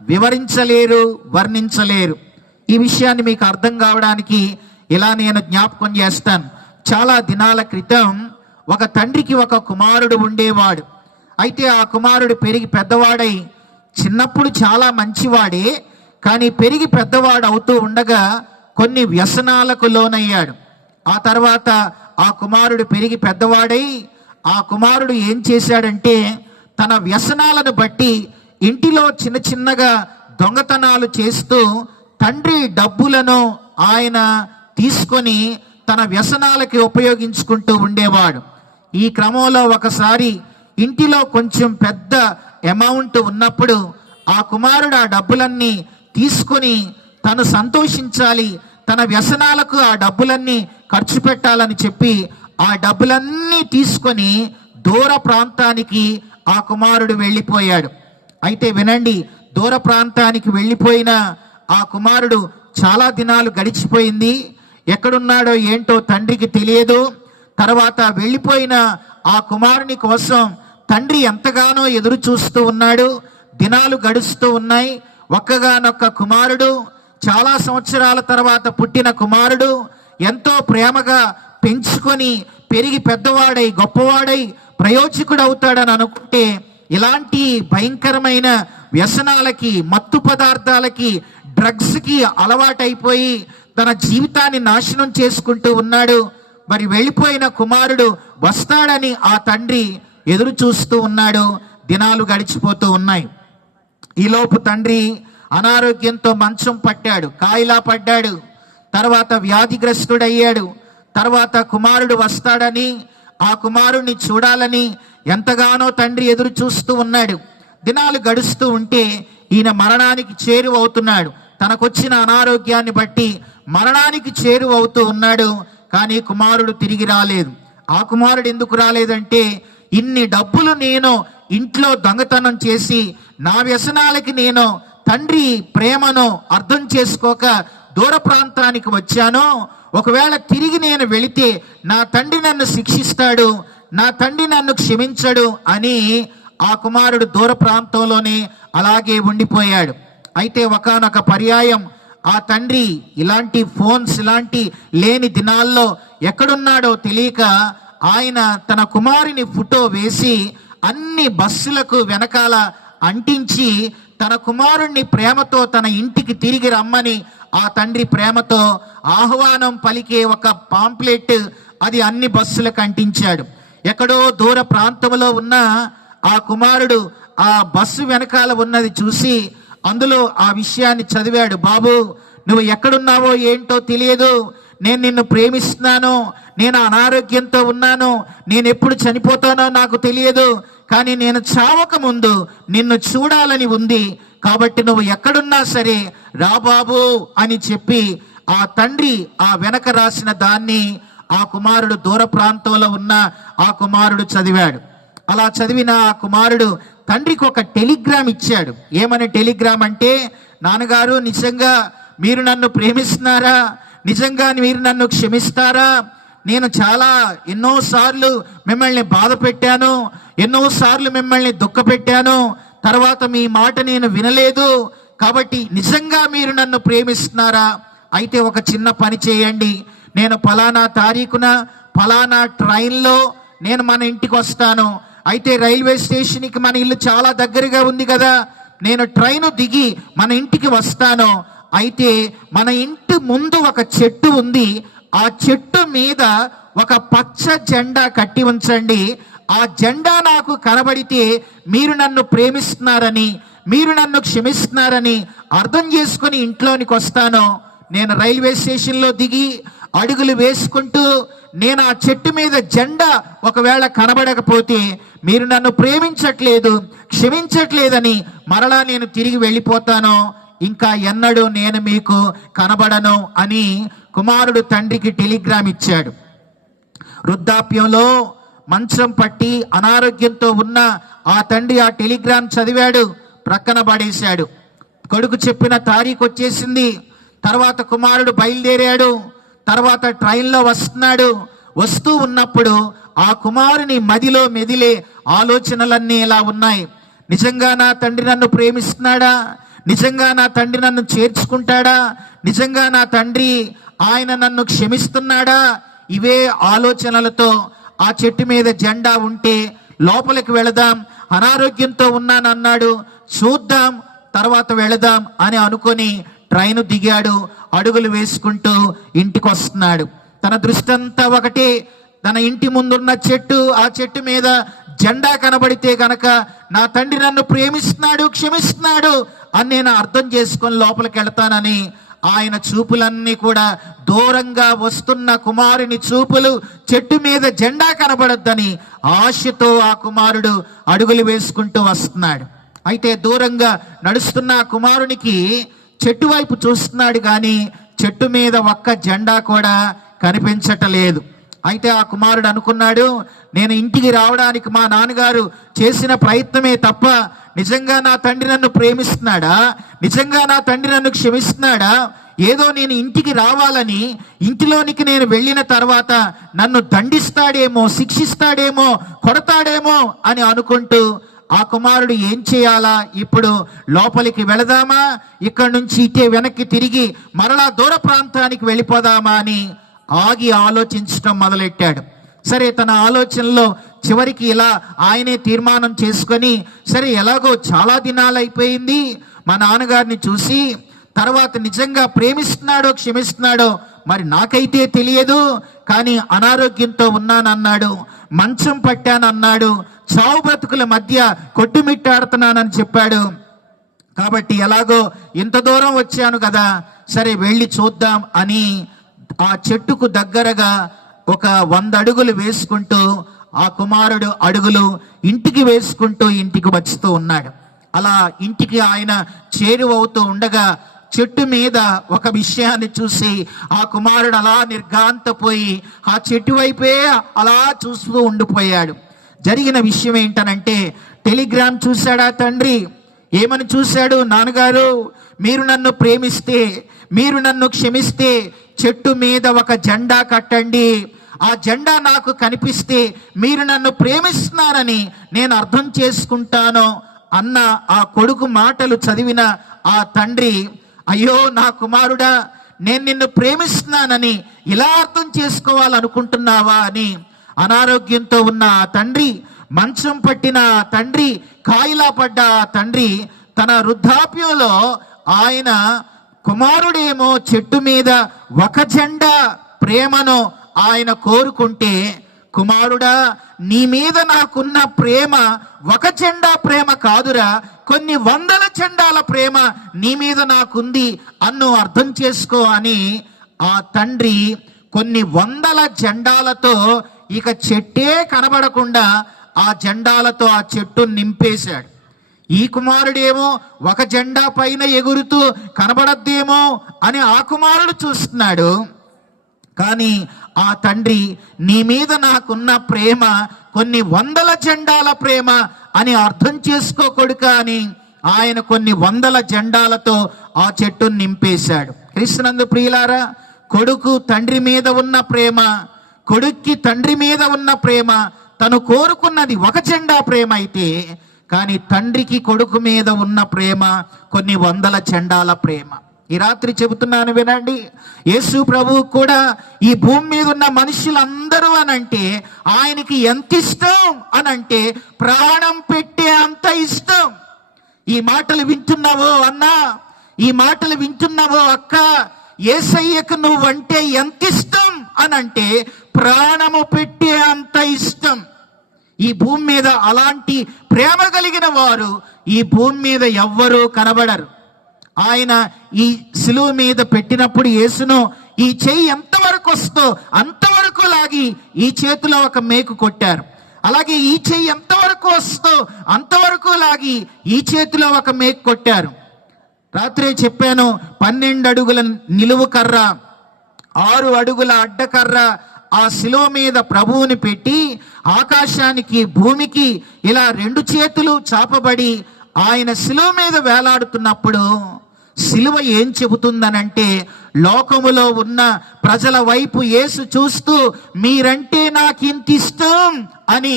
వివరించలేరు, వర్ణించలేరు. ఈ విషయాన్ని మీకు అర్థం కావడానికి ఇలా నేను జ్ఞాపకం చేస్తాను. చాలా దినాల క్రితం ఒక తండ్రికి ఒక కుమారుడు ఉండేవాడు. అయితే ఆ కుమారుడు పెరిగి పెద్దవాడై, చిన్నప్పుడు చాలా మంచివాడే, కానీ పెరిగి పెద్దవాడు అవుతూ ఉండగా కొన్ని వ్యసనాలకు లోనయ్యాడు. ఆ తర్వాత ఆ కుమారుడు పెరిగి పెద్దవాడై, ఆ కుమారుడు ఏం చేశాడంటే తన వ్యసనాలను బట్టి ఇంటిలో చిన్న చిన్నగా దొంగతనాలు చేస్తూ తండ్రి డబ్బులను ఆయన తీసుకొని తన వ్యసనాలకి ఉపయోగించుకుంటూ ఉండేవాడు. ఈ క్రమంలో ఒకసారి ఇంటిలో కొంచెం పెద్ద అమౌంట్ ఉన్నప్పుడు ఆ కుమారుడు ఆ డబ్బులన్నీ తీసుకొని తను సంతోషించాలి, తన వ్యసనాలకు ఆ డబ్బులన్నీ ఖర్చు పెట్టాలని చెప్పి ఆ డబ్బులన్నీ తీసుకొని దూర ప్రాంతానికి ఆ కుమారుడు వెళ్ళిపోయాడు. అయితే వినండి, దూర ప్రాంతానికి వెళ్ళిపోయిన ఆ కుమారుడు చాలా దినాలు గడిచిపోయింది. ఎక్కడున్నాడో ఏంటో తండ్రికి తెలియదు. తర్వాత వెళ్ళిపోయిన ఆ కుమారుని కోసం తండ్రి ఎంతగానో ఎదురు చూస్తూ ఉన్నాడు. దినాలు గడుస్తూ ఉన్నాయి. ఒక్కగానొక్క కుమారుడు, చాలా సంవత్సరాల తర్వాత పుట్టిన కుమారుడు, ఎంతో ప్రేమగా పెంచుకొని పెరిగి పెద్దవాడై గొప్పవాడై ప్రయోజకుడు అవుతాడని అనుకుంటే ఇలాంటి భయంకరమైన వ్యసనాలకి, మత్తు పదార్థాలకి, డ్రగ్స్కి అలవాటైపోయి తన జీవితాన్ని నాశనం చేసుకుంటూ ఉన్నాడు. మరి వెళ్ళిపోయిన కుమారుడు వస్తాడని ఆ తండ్రి ఎదురు చూస్తూ ఉన్నాడు. దినాలు గడిచిపోతూ ఉన్నాయి. ఈలోపు తండ్రి అనారోగ్యంతో మంచం పట్టాడు, కాయిలా పడ్డాడు. తర్వాత వ్యాధిగ్రస్తుడయ్యాడు. తర్వాత కుమారుడు వస్తాడని, ఆ కుమారుడిని చూడాలని ఎంతగానో తండ్రి ఎదురు చూస్తూ ఉన్నాడు. దినాలు గడుస్తూ ఉంటే ఈయన మరణానికి చేరువవుతున్నాడు. తనకొచ్చిన అనారోగ్యాన్ని బట్టి మరణానికి చేరువవుతూ ఉన్నాడు. కానీ కుమారుడు తిరిగి రాలేదు. ఆ కుమారుడు ఎందుకు రాలేదంటే, ఇన్ని డబ్బులు నేను ఇంట్లో దొంగతనం చేసి నా వ్యసనాలకి నేను తండ్రి ప్రేమను అర్థం చేసుకోక దూర ప్రాంతానికి వచ్చాను. ఒకవేళ తిరిగి నేను వెళితే నా తండ్రి నన్ను శిక్షిస్తాడు, నా తండ్రి నన్ను క్షమించడు అని ఆ కుమారుడు దూర ప్రాంతంలోనే అలాగే ఉండిపోయాడు. అయితే ఒకానొక పర్యాయం ఆ తండ్రి ఇలాంటి ఫోన్స్ ఇలాంటి లేని దినాల్లో ఎక్కడున్నాడో తెలియక ఆయన తన కుమారుని ఫోటో వేసి అన్ని బస్సులకు వెనకాల అంటించి తన కుమారుణ్ణి ప్రేమతో తన ఇంటికి తిరిగి రమ్మని ఆ తండ్రి ప్రేమతో ఆహ్వానం పలికే ఒక పాంప్లెట్ అది అన్ని బస్సులకు అంటించాడు. ఎక్కడో దూర ప్రాంతంలో ఉన్న ఆ కుమారుడు ఆ బస్సు వెనకాల ఉన్నది చూసి అందులో ఆ విషయాన్ని చదివాడు. బాబు, నువ్వు ఎక్కడున్నావో ఏంటో తెలియదు, నేను నిన్ను ప్రేమిస్తున్నాను, నేను అనారోగ్యంతో ఉన్నాను, నేను ఎప్పుడు చనిపోతానో నాకు తెలియదు, కానీ నేను చావక ముందు నిన్ను చూడాలని ఉంది, కాబట్టి నువ్వు ఎక్కడున్నా సరే రా బాబు అని చెప్పి ఆ తండ్రి ఆ వెనక రాసిన దాన్ని ఆ కుమారుడు దూర ప్రాంతంలో ఉన్న ఆ కుమారుడు చదివాడు. అలా చదివిన ఆ కుమారుడు తండ్రికి ఒక టెలిగ్రామ్ ఇచ్చాడు. ఏమని టెలిగ్రామ్ అంటే, నాన్నగారు నిజంగా మీరు నన్ను ప్రేమిస్తున్నారా? నిజంగా మీరు నన్ను క్షమిస్తారా? నేను చాలా ఎన్నోసార్లు మిమ్మల్ని బాధ పెట్టాను, ఎన్నోసార్లు మిమ్మల్ని దుఃఖ పెట్టాను, తర్వాత మీ మాట నేను వినలేదు, కాబట్టి నిజంగా మీరు నన్ను ప్రేమిస్తున్నారా? అయితే ఒక చిన్న పని చేయండి, నేను ఫలానా తారీఖున ఫలానా ట్రైన్లో నేను మన ఇంటికి వస్తాను. అయితే రైల్వే స్టేషన్కి మన ఇల్లు చాలా దగ్గరగా ఉంది కదా, నేను ట్రైన్ దిగి మన ఇంటికి వస్తాను. అయితే మన ఇంటి ముందు ఒక చెట్టు ఉంది, ఆ చెట్టు మీద ఒక పచ్చ జెండా కట్టి ఉంచండి. ఆ జెండా నాకు కనబడితే మీరు నన్ను ప్రేమిస్తున్నారని, మీరు నన్ను క్షమిస్తున్నారని అర్థం చేసుకుని ఇంట్లోనికి వస్తాను. నేను రైల్వే స్టేషన్లో దిగి అడుగులు వేసుకుంటూ నేను ఆ చెట్టు మీద జెండా ఒకవేళ కనబడకపోతే మీరు నన్ను ప్రేమించట్లేదు, క్షమించట్లేదని మరలా నేను తిరిగి వెళ్ళిపోతాను, ఇంకా ఎన్నడూ నేను మీకు కనబడను అని కుమారుడు తండ్రికి టెలిగ్రామ్ ఇచ్చాడు. వృద్ధాప్యంలో మంచం పట్టి అనారోగ్యంతో ఉన్న ఆ తండ్రి ఆ టెలిగ్రామ్ చదివాడు, ప్రక్కన పడేశాడు. కొడుకు చెప్పిన తారీఖు వచ్చేసింది. తర్వాత కుమారుడు బయలుదేరాడు. తర్వాత ట్రైన్లో వస్తున్నాడు. వస్తూ ఉన్నప్పుడు ఆ కుమారుని మదిలో మెదిలే ఆలోచనలన్నీ ఇలా ఉన్నాయి. నిజంగా నా తండ్రి నన్ను ప్రేమిస్తున్నాడా? నిజంగా నా తండ్రి నన్ను చేర్చుకుంటాడా? నిజంగా నా తండ్రి ఆయన నన్ను క్షమిస్తున్నాడా? ఇవే ఆలోచనలతో ఆ చెట్టు మీద జెండా ఉంటే లోపలికి వెళదాం, అనారోగ్యంతో ఉన్నానన్నాడు, చూద్దాం తర్వాత వెళదాం అని అనుకొని ట్రైన్ దిగాడు. అడుగులు వేసుకుంటూ ఇంటికి వస్తున్నాడు. తన దృష్టి అంతా ఒకటే, తన ఇంటి ముందున్న చెట్టు, ఆ చెట్టు మీద జెండా కనబడితే గనక నా తండ్రి నన్ను ప్రేమిస్తున్నాడు, క్షమిస్తున్నాడు అని నేను అర్థం చేసుకొని లోపలికి వెళ్తానని ఆయన చూపులన్నీ కూడా దూరంగా వస్తున్న కుమారుని చూపులు చెట్టు మీద జెండా కనబడొద్దని ఆశతో ఆ కుమారుడు అడుగులు వేసుకుంటూ వస్తున్నాడు. అయితే దూరంగా నడుస్తున్న ఆ కుమారునికి చెట్టు వైపు చూస్తున్నాడు, కానీ చెట్టు మీద ఒక్క జెండా కూడా కనిపించటలేదు. అయితే ఆ కుమారుడు అనుకున్నాడు, నేను ఇంటికి రావడానికి మా నాన్నగారు చేసిన ప్రయత్నమే తప్ప నిజంగా నా తండ్రి నన్ను ప్రేమిస్తున్నాడా, నిజంగా నా తండ్రి నన్ను క్షమిస్తున్నాడా, ఏదో నేను ఇంటికి రావాలని ఇంటిలోనికి నేను వెళ్ళిన తర్వాత నన్ను దండిస్తాడేమో, శిక్షిస్తాడేమో, కొడతాడేమో అని అనుకుంటూ ఆ కుమారుడు ఏం చేయాలా, ఇప్పుడు లోపలికి వెళదామా, ఇక్కడి నుంచి ఇటే వెనక్కి తిరిగి మరలా దూర ప్రాంతానికి వెళ్ళిపోదామా అని ఆగి ఆలోచించడం మొదలెట్టాడు. సరే, తన ఆలోచనలో చివరికి ఇలా ఆయనే తీర్మానం చేసుకొని, సరే ఎలాగో చాలా దినాలు అయిపోయింది, మా నాన్నగారిని చూసి తర్వాత నిజంగా ప్రేమిస్తున్నాడో క్షమిస్తున్నాడో మరి నాకైతే తెలియదు, కానీ అనారోగ్యంతో ఉన్నానన్నాడు, మంచం పట్టానన్నాడు, చావు బ్రతుకుల మధ్య కొట్టుమిట్టాడుతున్నానని చెప్పాడు. కాబట్టి ఎలాగో ఇంత దూరం వచ్చాను కదా, సరే వెళ్ళి చూద్దాం అని ఆ చెట్టుకు దగ్గరగా ఒక 100 అడుగులు వేసుకుంటూ ఆ కుమారుడు అడుగులు ఇంటికి వేసుకుంటూ ఇంటికి వస్తూ ఉన్నాడు. అలా ఇంటికి ఆయన చేరువవుతూ ఉండగా చెట్టు మీద ఒక విషయాన్ని చూసి ఆ కుమారుడు అలా నిర్ఘాంతపోయి ఆ చెట్టు వైపే అలా చూస్తూ ఉండిపోయాడు. జరిగిన విషయం ఏంటనంటే, టెలిగ్రామ్ చూశాడా తండ్రి. ఏమని చూశాడు, నాన్నగారు మీరు నన్ను ప్రేమిస్తే, మీరు నన్ను క్షమిస్తే చెట్టు మీద ఒక జెండా కట్టండి, ఆ జెండా నాకు కనిపిస్తే మీరు నన్ను ప్రేమిస్తున్నారని నేను అర్థం చేసుకుంటాను అన్న ఆ కొడుకు మాటలు చదివిన ఆ తండ్రి, అయ్యో నా కుమారుడా, నేను నిన్ను ప్రేమిస్తున్నానని ఇలా అర్థం చేసుకోవాలనుకుంటున్నావా అని అనారోగ్యంతో ఉన్న ఆ తండ్రి, మంచం పట్టిన ఆ తండ్రి, కాయిలా పడ్డ ఆ తండ్రి తన వృద్ధాప్యంలో ఆయన కుమారుడేమో చెట్టు మీద ఒక జెండా ప్రేమను ఆయన కోరుకుంటే, కుమారుడా నీ మీద నాకున్న ప్రేమ ఒక జెండా ప్రేమ కాదురా, కొన్ని 100 జెండాల ప్రేమ నీ మీద నాకుంది అన్ను అర్థం చేసుకో అని ఆ తండ్రి కొన్ని 100 జెండాలతో ఇక చెట్టే కనబడకుండా ఆ జెండాలతో ఆ చెట్టు నింపేశాడు. ఈ కుమారుడేమో ఒక జెండా పైన ఎగురుతూ కనబడద్దేమో అని ఆ కుమారుడు చూస్తున్నాడు, కానీ ఆ తండ్రి నీ మీద నాకున్న ప్రేమ కొన్ని 100 జెండాల ప్రేమ అని అర్థం చేసుకో కొడుక అని ఆయన కొన్ని 100 జెండాలతో ఆ చెట్టు నింపేశాడు. క్రీస్తునందు ప్రియులారా, కొడుకు తండ్రి మీద ఉన్న ప్రేమ, కొడుక్కి తండ్రి మీద ఉన్న ప్రేమ, తను కోరుకున్నది ఒక జెండా ప్రేమ అయితే, కానీ తండ్రికి కొడుకు మీద ఉన్న ప్రేమ కొన్ని 100 జెండాల ప్రేమ. ఈ రాత్రి చెబుతున్నాను వినండి, యేసు ప్రభువు కూడా ఈ భూమి మీద ఉన్న మనుషులందరూ అనంటే ఆయనకి ఎంత ఇష్టం అనంటే ప్రాణం పెట్టే అంత ఇష్టం. ఈ మాటలు వింటున్నావో అన్నా, ఈ మాటలు వింటున్నావో అక్క, యేసయ్యకు నువ్వంటే ఎంత ఇష్టం అనంటే ప్రాణము పెట్టే అంత ఇష్టం. ఈ భూమి మీద అలాంటి ప్రేమ కలిగిన వారు ఈ భూమి మీద ఎవ్వరూ కనబడరు. ఆయన ఈ సిలువ మీద పెట్టినప్పుడు యేసును ఈ చెయ్యి ఎంతవరకు వస్తో అంతవరకు లాగి ఈ చేతిలో ఒక మేకు కొట్టారు. అలాగే ఈ చెయ్యి ఎంతవరకు వస్తో అంతవరకు లాగి ఈ చేతిలో ఒక మేకు కొట్టారు. రాత్రే చెప్పాను, 12 అడుగుల నిలువు కర్ర, 6 అడుగుల అడ్డకర్ర ఆ శిలువ మీద ప్రభువుని పెట్టి ఆకాశానికి భూమికి ఇలా 2 చేతులు చాపబడి ఆయన శిలువ మీద వేలాడుతున్నప్పుడు శిలువ ఏం చెబుతుందనంటే, లోకములో ఉన్న ప్రజల వైపు యేసు చూస్తూ మీరంటే నాకు ఇంత ఇష్టం అని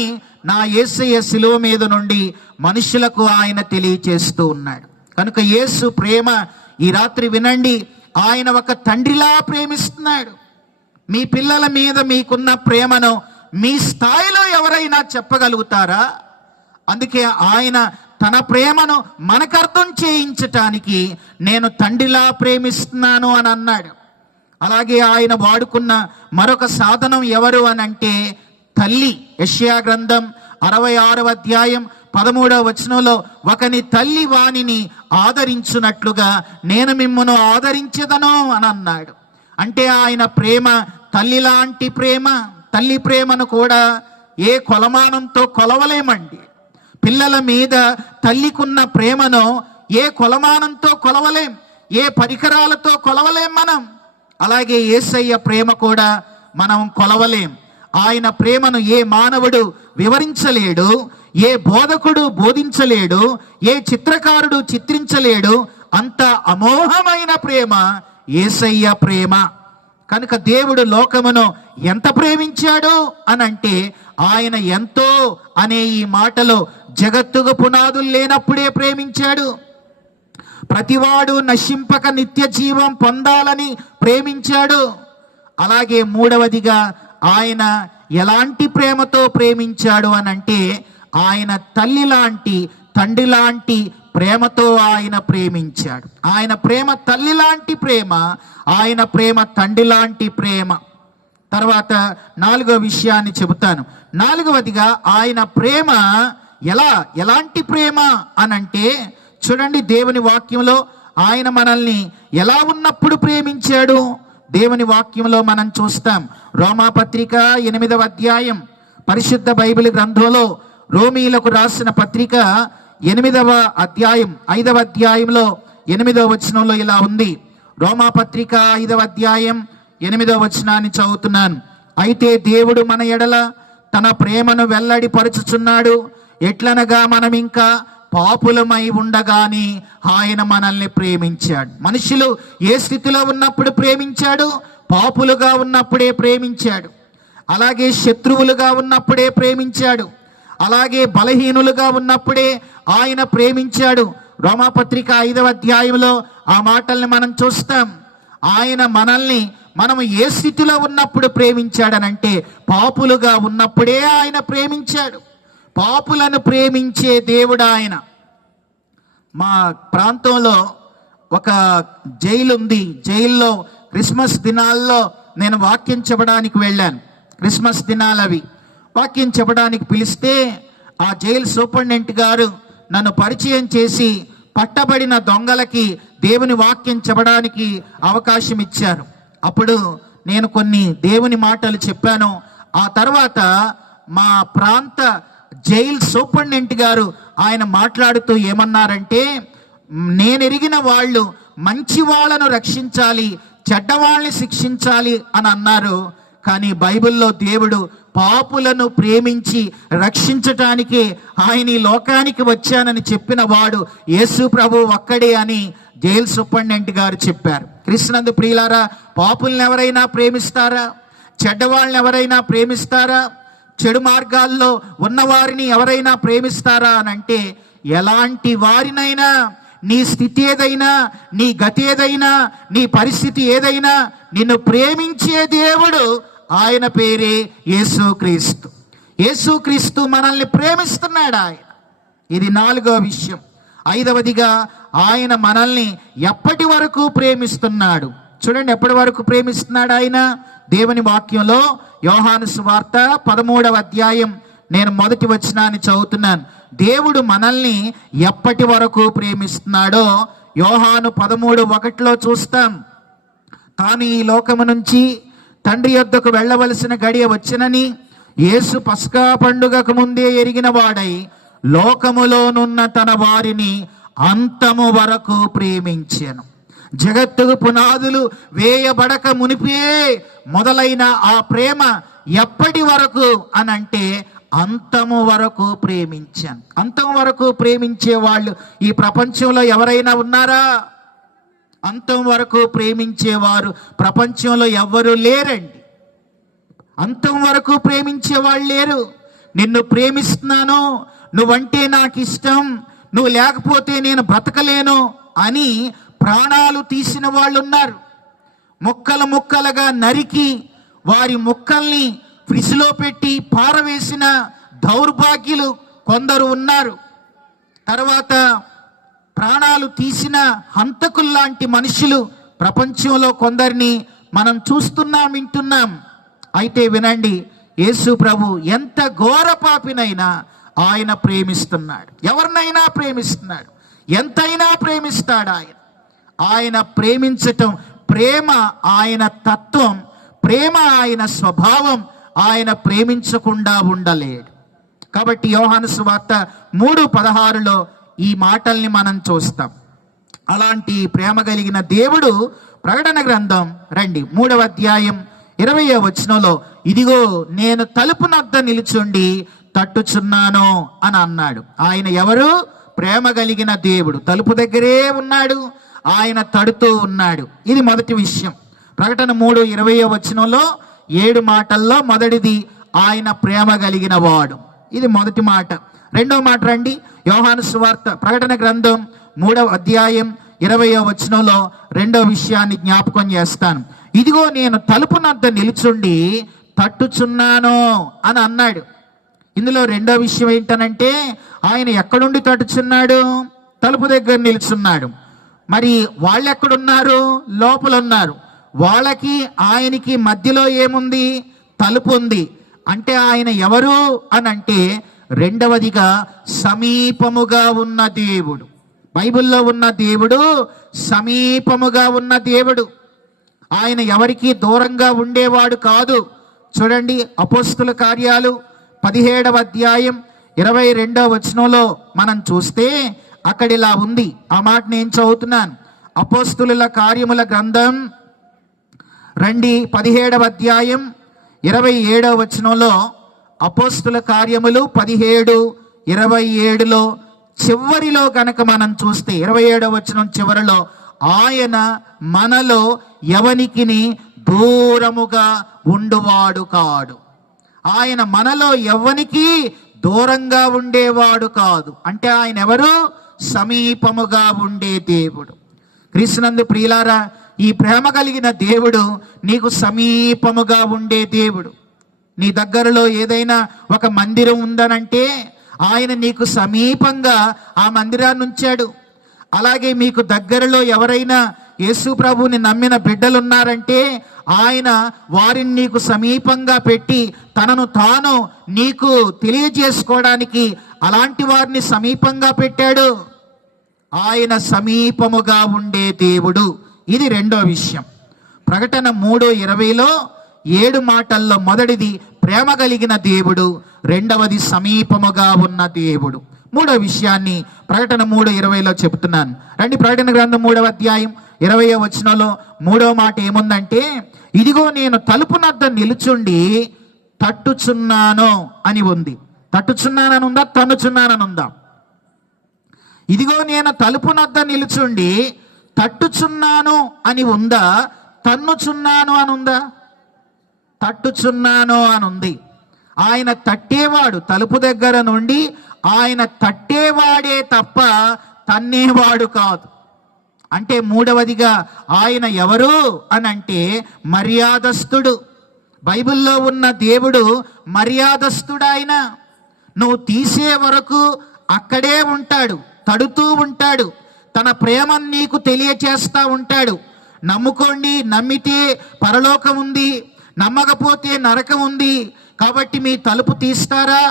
నా యేసయ్య శిలువ మీద నుండి మనుషులకు ఆయన తెలియచేస్తూ ఉన్నాడు. కనుక యేసు ప్రేమ ఈ రాత్రి వినండి, ఆయన ఒక తండ్రిలా ప్రేమిస్తున్నాడు. మీ పిల్లల మీద మీకున్న ప్రేమను మీ స్థాయిలో ఎవరైనా చెప్పగలుగుతారా? అందుకే ఆయన తన ప్రేమను మనకు అర్థం చేయించటానికి నేను తండ్రిలా ప్రేమిస్తున్నాను అని అన్నాడు. అలాగే ఆయన వాడుకున్న మరొక సాధనం ఎవరు అని అంటే తల్లి. యెషయా గ్రంథం 66వ అధ్యాయం 13వ వచనంలో, ఒకని తల్లి వానిని ఆదరించున్నట్లుగా నేను మిమ్మును ఆదరించెదను అని అన్నాడు. అంటే ఆయన ప్రేమ తల్లి లాంటి ప్రేమ. తల్లి ప్రేమను కూడా ఏ కొలమానంతో కొలవలేమండి. పిల్లల మీద తల్లికున్న ప్రేమను ఏ కొలమానంతో కొలవలేం, ఏ పరికరాలతో కొలవలేం మనం. అలాగే యేసయ్య ప్రేమ కూడా మనం కొలవలేం. ఆయన ప్రేమను ఏ మానవుడు వివరించలేడు, ఏ బోధకుడు బోధించలేడు, ఏ చిత్రకారుడు చిత్రించలేడు. అంత అమోఘమైన ప్రేమ యేసయ్య ప్రేమ. కనుక దేవుడు లోకమును ఎంత ప్రేమించాడు అనంటే, ఆయన ఎంతో అనే ఈ మాటలో జగత్తుకు పునాదులు లేనప్పుడే ప్రేమించాడు. ప్రతివాడు నశింపక నిత్య జీవం పొందాలని ప్రేమించాడు. అలాగే మూడవదిగా ఆయన ఎలాంటి ప్రేమతో ప్రేమించాడు అనంటే, ఆయన తల్లి లాంటి తండ్రి లాంటి ప్రేమతో ఆయన ప్రేమించాడు. ఆయన ప్రేమ తల్లి లాంటి ప్రేమ, ఆయన ప్రేమ తండ్రి లాంటి ప్రేమ. తర్వాత 4వ విషయాన్ని చెబుతాను. 4వదిగా ఆయన ప్రేమ ఎలాంటి ప్రేమ అనంటే, చూడండి దేవుని వాక్యంలో ఆయన మనల్ని ఎలా ఉన్నప్పుడు ప్రేమించాడు. దేవుని వాక్యంలో మనం చూస్తాం. రోమాపత్రిక 8వ అధ్యాయం, పరిశుద్ధ బైబిల్ గ్రంథంలో రోమీలకు రాసిన పత్రిక 8వ అధ్యాయం 5వ అధ్యాయంలో 8వ వచనంలో ఇలా ఉంది. రోమాపత్రిక 5వ అధ్యాయం 8వ వచనాన్ని చదువుతున్నాను. అయితే దేవుడు మన ఎడల తన ప్రేమను వెల్లడిపరుచుచున్నాడు. ఎట్లనగా మనం ఇంకా పాపులమై ఉండగాని ఆయన మనల్ని ప్రేమించాడు. మనుషులు ఏ స్థితిలో ఉన్నప్పుడు ప్రేమించాడు? పాపులుగా ఉన్నప్పుడే ప్రేమించాడు. అలాగే శత్రువులుగా ఉన్నప్పుడే ప్రేమించాడు. అలాగే బలహీనులుగా ఉన్నప్పుడే ఆయన ప్రేమించాడు. రోమాపత్రిక 5వ అధ్యాయంలో ఆ మాటల్ని మనం చూస్తాం. ఆయన మనల్ని మనము ఏ స్థితిలో ఉన్నప్పుడు ప్రేమించాడనంటే, పాపులుగా ఉన్నప్పుడే ఆయన ప్రేమించాడు. పాపులను ప్రేమించే దేవుడు ఆయన. మా ప్రాంతంలో ఒక జైలు ఉంది. జైల్లో క్రిస్మస్ దినాల్లో నేను వాక్యం చెప్పడానికి వెళ్ళాను. క్రిస్మస్ దినాలు అవి. వాక్యం చెప్పడానికి పిలిస్తే ఆ జైలు సూపరింటెండెంట్ గారు నన్ను పరిచయం చేసి పట్టబడిన దొంగలకి దేవుని వాక్యం చెప్పడానికి అవకాశం ఇచ్చారు. అప్పుడు నేను కొన్ని దేవుని మాటలు చెప్పాను. ఆ తర్వాత మా ప్రాంత జైలు సూపరింటెండెంట్ గారు ఆయన మాట్లాడుతూ ఏమన్నారంటే, నేను ఎరిగిన వాళ్ళు మంచి వాళ్ళను రక్షించాలి, చెడ్డవాళ్ళని శిక్షించాలి అని అన్నారు. కానీ బైబిల్లో దేవుడు పాపులను ప్రేమించి రక్షించటానికి ఆయన ఈ లోకానికి వచ్చానని చెప్పిన వాడు యేసు ప్రభు ఒక్కడే అని జైలు సూపరింటెండెంట్ గారు చెప్పారు. క్రీస్తునందు ప్రియులారా, పాపుల్ని ఎవరైనా ప్రేమిస్తారా? చెడ్డవాళ్ళని ఎవరైనా ప్రేమిస్తారా? చెడు మార్గాల్లో ఉన్నవారిని ఎవరైనా ప్రేమిస్తారా అని అంటే, ఎలాంటి వారినైనా, నీ స్థితి ఏదైనా, నీ గతి ఏదైనా, నీ పరిస్థితి ఏదైనా, నిన్ను ప్రేమించే దేవుడు ఆయన పేరే యేసుక్రీస్తు. యేసుక్రీస్తు మనల్ని ప్రేమిస్తున్నాడు ఆయన. ఇది 4వ విషయం. 5వదిగా ఆయన మనల్ని ఎప్పటి వరకు ప్రేమిస్తున్నాడు? చూడండి, ఎప్పటి వరకు ప్రేమిస్తున్నాడు ఆయన. దేవుని వాక్యంలో యోహాను సువార్త 13వ అధ్యాయం నేను మొదటి వచనాన్ని చదువుతున్నాను. దేవుడు మనల్ని ఎప్పటి వరకు ప్రేమిస్తున్నాడో యోహాను 13:1 చూస్తాం. తాను ఈ లోకము నుంచి తండ్రి యొద్దకు వెళ్ళవలసిన గడియ వచ్చినని యేసు పస్కా పండుగకు ముందే ఎరిగిన వాడై లోకములోనున్న తన వారిని అంతము వరకు ప్రేమించెను. జగత్తుకు పునాదులు వేయబడక మునిపే మొదలైన ఆ ప్రేమ ఎప్పటి వరకు అనంటే, అంతము వరకు ప్రేమించాను. అంతం వరకు ప్రేమించే వాళ్ళు ఈ ప్రపంచంలో ఎవరైనా ఉన్నారా? అంతం వరకు ప్రేమించేవారు ప్రపంచంలో ఎవ్వరూ లేరండి. అంతం వరకు ప్రేమించే వాళ్ళు లేరు. నిన్ను ప్రేమిస్తున్నాను, నువ్వంటే నాకు ఇష్టం, నువ్వు లేకపోతే నేను బ్రతకలేను అని ప్రాణాలు తీసిన వాళ్ళు ఉన్నారు. ముక్కలు ముక్కలుగా నరికి వారి ముక్కల్ని ఫ్రిడ్జ్లో పెట్టి పారవేసిన దౌర్భాగ్యులు కొందరు ఉన్నారు. తర్వాత ప్రాణాలు తీసిన హంతకుల్లాంటి మనుషులు ప్రపంచంలో కొందరిని మనం చూస్తున్నాం, వింటున్నాం. అయితే వినండి, యేసు ప్రభు ఎంత ఘోర పాపినైనా ఆయన ప్రేమిస్తున్నాడు. ఎవరినైనా ప్రేమిస్తున్నాడు, ఎంతైనా ప్రేమిస్తాడు ఆయన ప్రేమించటం, ప్రేమ ఆయన తత్వం, ప్రేమ ఆయన స్వభావం. ఆయన ప్రేమించకుండా ఉండలేడు. కాబట్టి యోహాను సువార్త 3:16లో ఈ మాటల్ని మనం చూస్తాం. అలాంటి ప్రేమ కలిగిన దేవుడు ప్రకటన గ్రంథం రండి 3వ అధ్యాయం 20వ వచనంలో, ఇదిగో నేను తలుపు నద్ద నిలుచుండి తట్టుచున్నాను అని అన్నాడు. ఆయన ఎవరు? ప్రేమ కలిగిన దేవుడు. తలుపు దగ్గరే ఉన్నాడు, ఆయన తడుతూ ఉన్నాడు. ఇది మొదటి విషయం. ప్రకటన 3:20వ వచనంలో 7 మాటల్లో మొదటిది ఆయన ప్రేమ కలిగిన వాడు. ఇది మొదటి మాట. రెండవ మాట రండి, యోహాను సువార్త ప్రకటన గ్రంథం 3వ అధ్యాయం 20వ వచనంలో రెండో విషయాన్ని జ్ఞాపకం చేస్తాను. ఇదిగో నేను తలుపు నద్ద నిలుచుండి తట్టుచున్నాను అని అన్నాడు. ఇందులో రెండో విషయం ఏంటనంటే, ఆయన ఎక్కడుండి తట్టుచున్నాడు? తలుపు దగ్గర నిలుచున్నాడు. మరి వాళ్ళు ఎక్కడున్నారు? లోపల ఉన్నారు. వాళ్ళకి ఆయనకి మధ్యలో ఏముంది? తలుపు ఉంది. అంటే ఆయన ఎవరు అని అంటే, రెండవదిగా సమీపముగా ఉన్న దేవుడు. బైబిల్లో ఉన్న దేవుడు సమీపముగా ఉన్న దేవుడు. ఆయన ఎవరికి దూరంగా ఉండేవాడు కాదు. చూడండి, అపోస్తుల కార్యాలు 17వ అధ్యాయం 22వ వచనంలో మనం చూస్తే అక్కడ ఇలా ఉంది. ఆ మాట నేను చదువుతున్నాను. అపోస్తుల కార్యముల గ్రంథం రండి 17వ అధ్యాయం 27వ వచనంలో, అపోస్తుల కార్యములు 17:27లో చివరిలో గనక మనం చూస్తే 27వ వచనం చివరిలో, ఆయన మనలో ఎవనికిని దూరముగా ఉండువాడు కాడు. ఆయన మనలో ఎవనికి దూరంగా ఉండేవాడు కాదు. అంటే ఆయన ఎవరు? సమీపముగా ఉండే దేవుడు. క్రీస్తునందు ప్రియులారా, ఈ ప్రేమ కలిగిన దేవుడు నీకు సమీపముగా ఉండే దేవుడు. నీ దగ్గరలో ఏదైనా ఒక మందిరం ఉందనంటే ఆయన నీకు సమీపంగా ఆ మందిరాన్ని ఉంచాడు. అలాగే మీకు దగ్గరలో ఎవరైనా యేసు ప్రభువుని నమ్మిన బిడ్డలు ఉన్నారంటే ఆయన వారిని నీకు సమీపంగా పెట్టి తనను తాను నీకు తెలియజేసుకోవడానికి అలాంటి వారిని సమీపంగా పెట్టాడు. ఆయన సమీపముగా ఉండే దేవుడు. ఇది రెండో విషయం. ప్రకటన 3:20లో 7 మాటల్లో మొదటిది ప్రేమ కలిగిన దేవుడు, రెండవది సమీపముగా ఉన్న దేవుడు. మూడో విషయాన్ని ప్రకటన 3:20లో చెబుతున్నాను. రండి, ప్రకటన గ్రంథం 3వ అధ్యాయం 20వ వచనంలో 3వ మాట ఏముందంటే, ఇదిగో నేను తలుపు నద్ద నిలుచుండి తట్టుచున్నాను అని ఉంది. తట్టుచున్నానని ఉందా? తన్నుచున్నానని ఉందా? ఇదిగో నేను తలుపు నద్ద నిలుచుండి తట్టుచున్నాను అని ఉందా? తన్నుచున్నాను అని ఉందా? తట్టుచున్నాను అని ఉంది. ఆయన తట్టేవాడు. తలుపు దగ్గర నుండి ఆయన తట్టేవాడే తప్ప తన్నేవాడు కాదు. అంటే మూడవదిగా ఆయన ఎవరు అని అంటే మర్యాదస్తుడు. బైబిల్లో ఉన్న దేవుడు మర్యాదస్తుడు. ఆయన నువ్వు తీసే వరకు అక్కడే ఉంటాడు, తడుతూ ఉంటాడు, తన ప్రేమను నీకు తెలియచేస్తా ఉంటాడు. నమ్ముకోండి, నమ్మితే పరలోకం ఉంది, నమ్మకపోతే నరకం ఉంది. కాబట్టి మీ తలుపు తీస్తారా?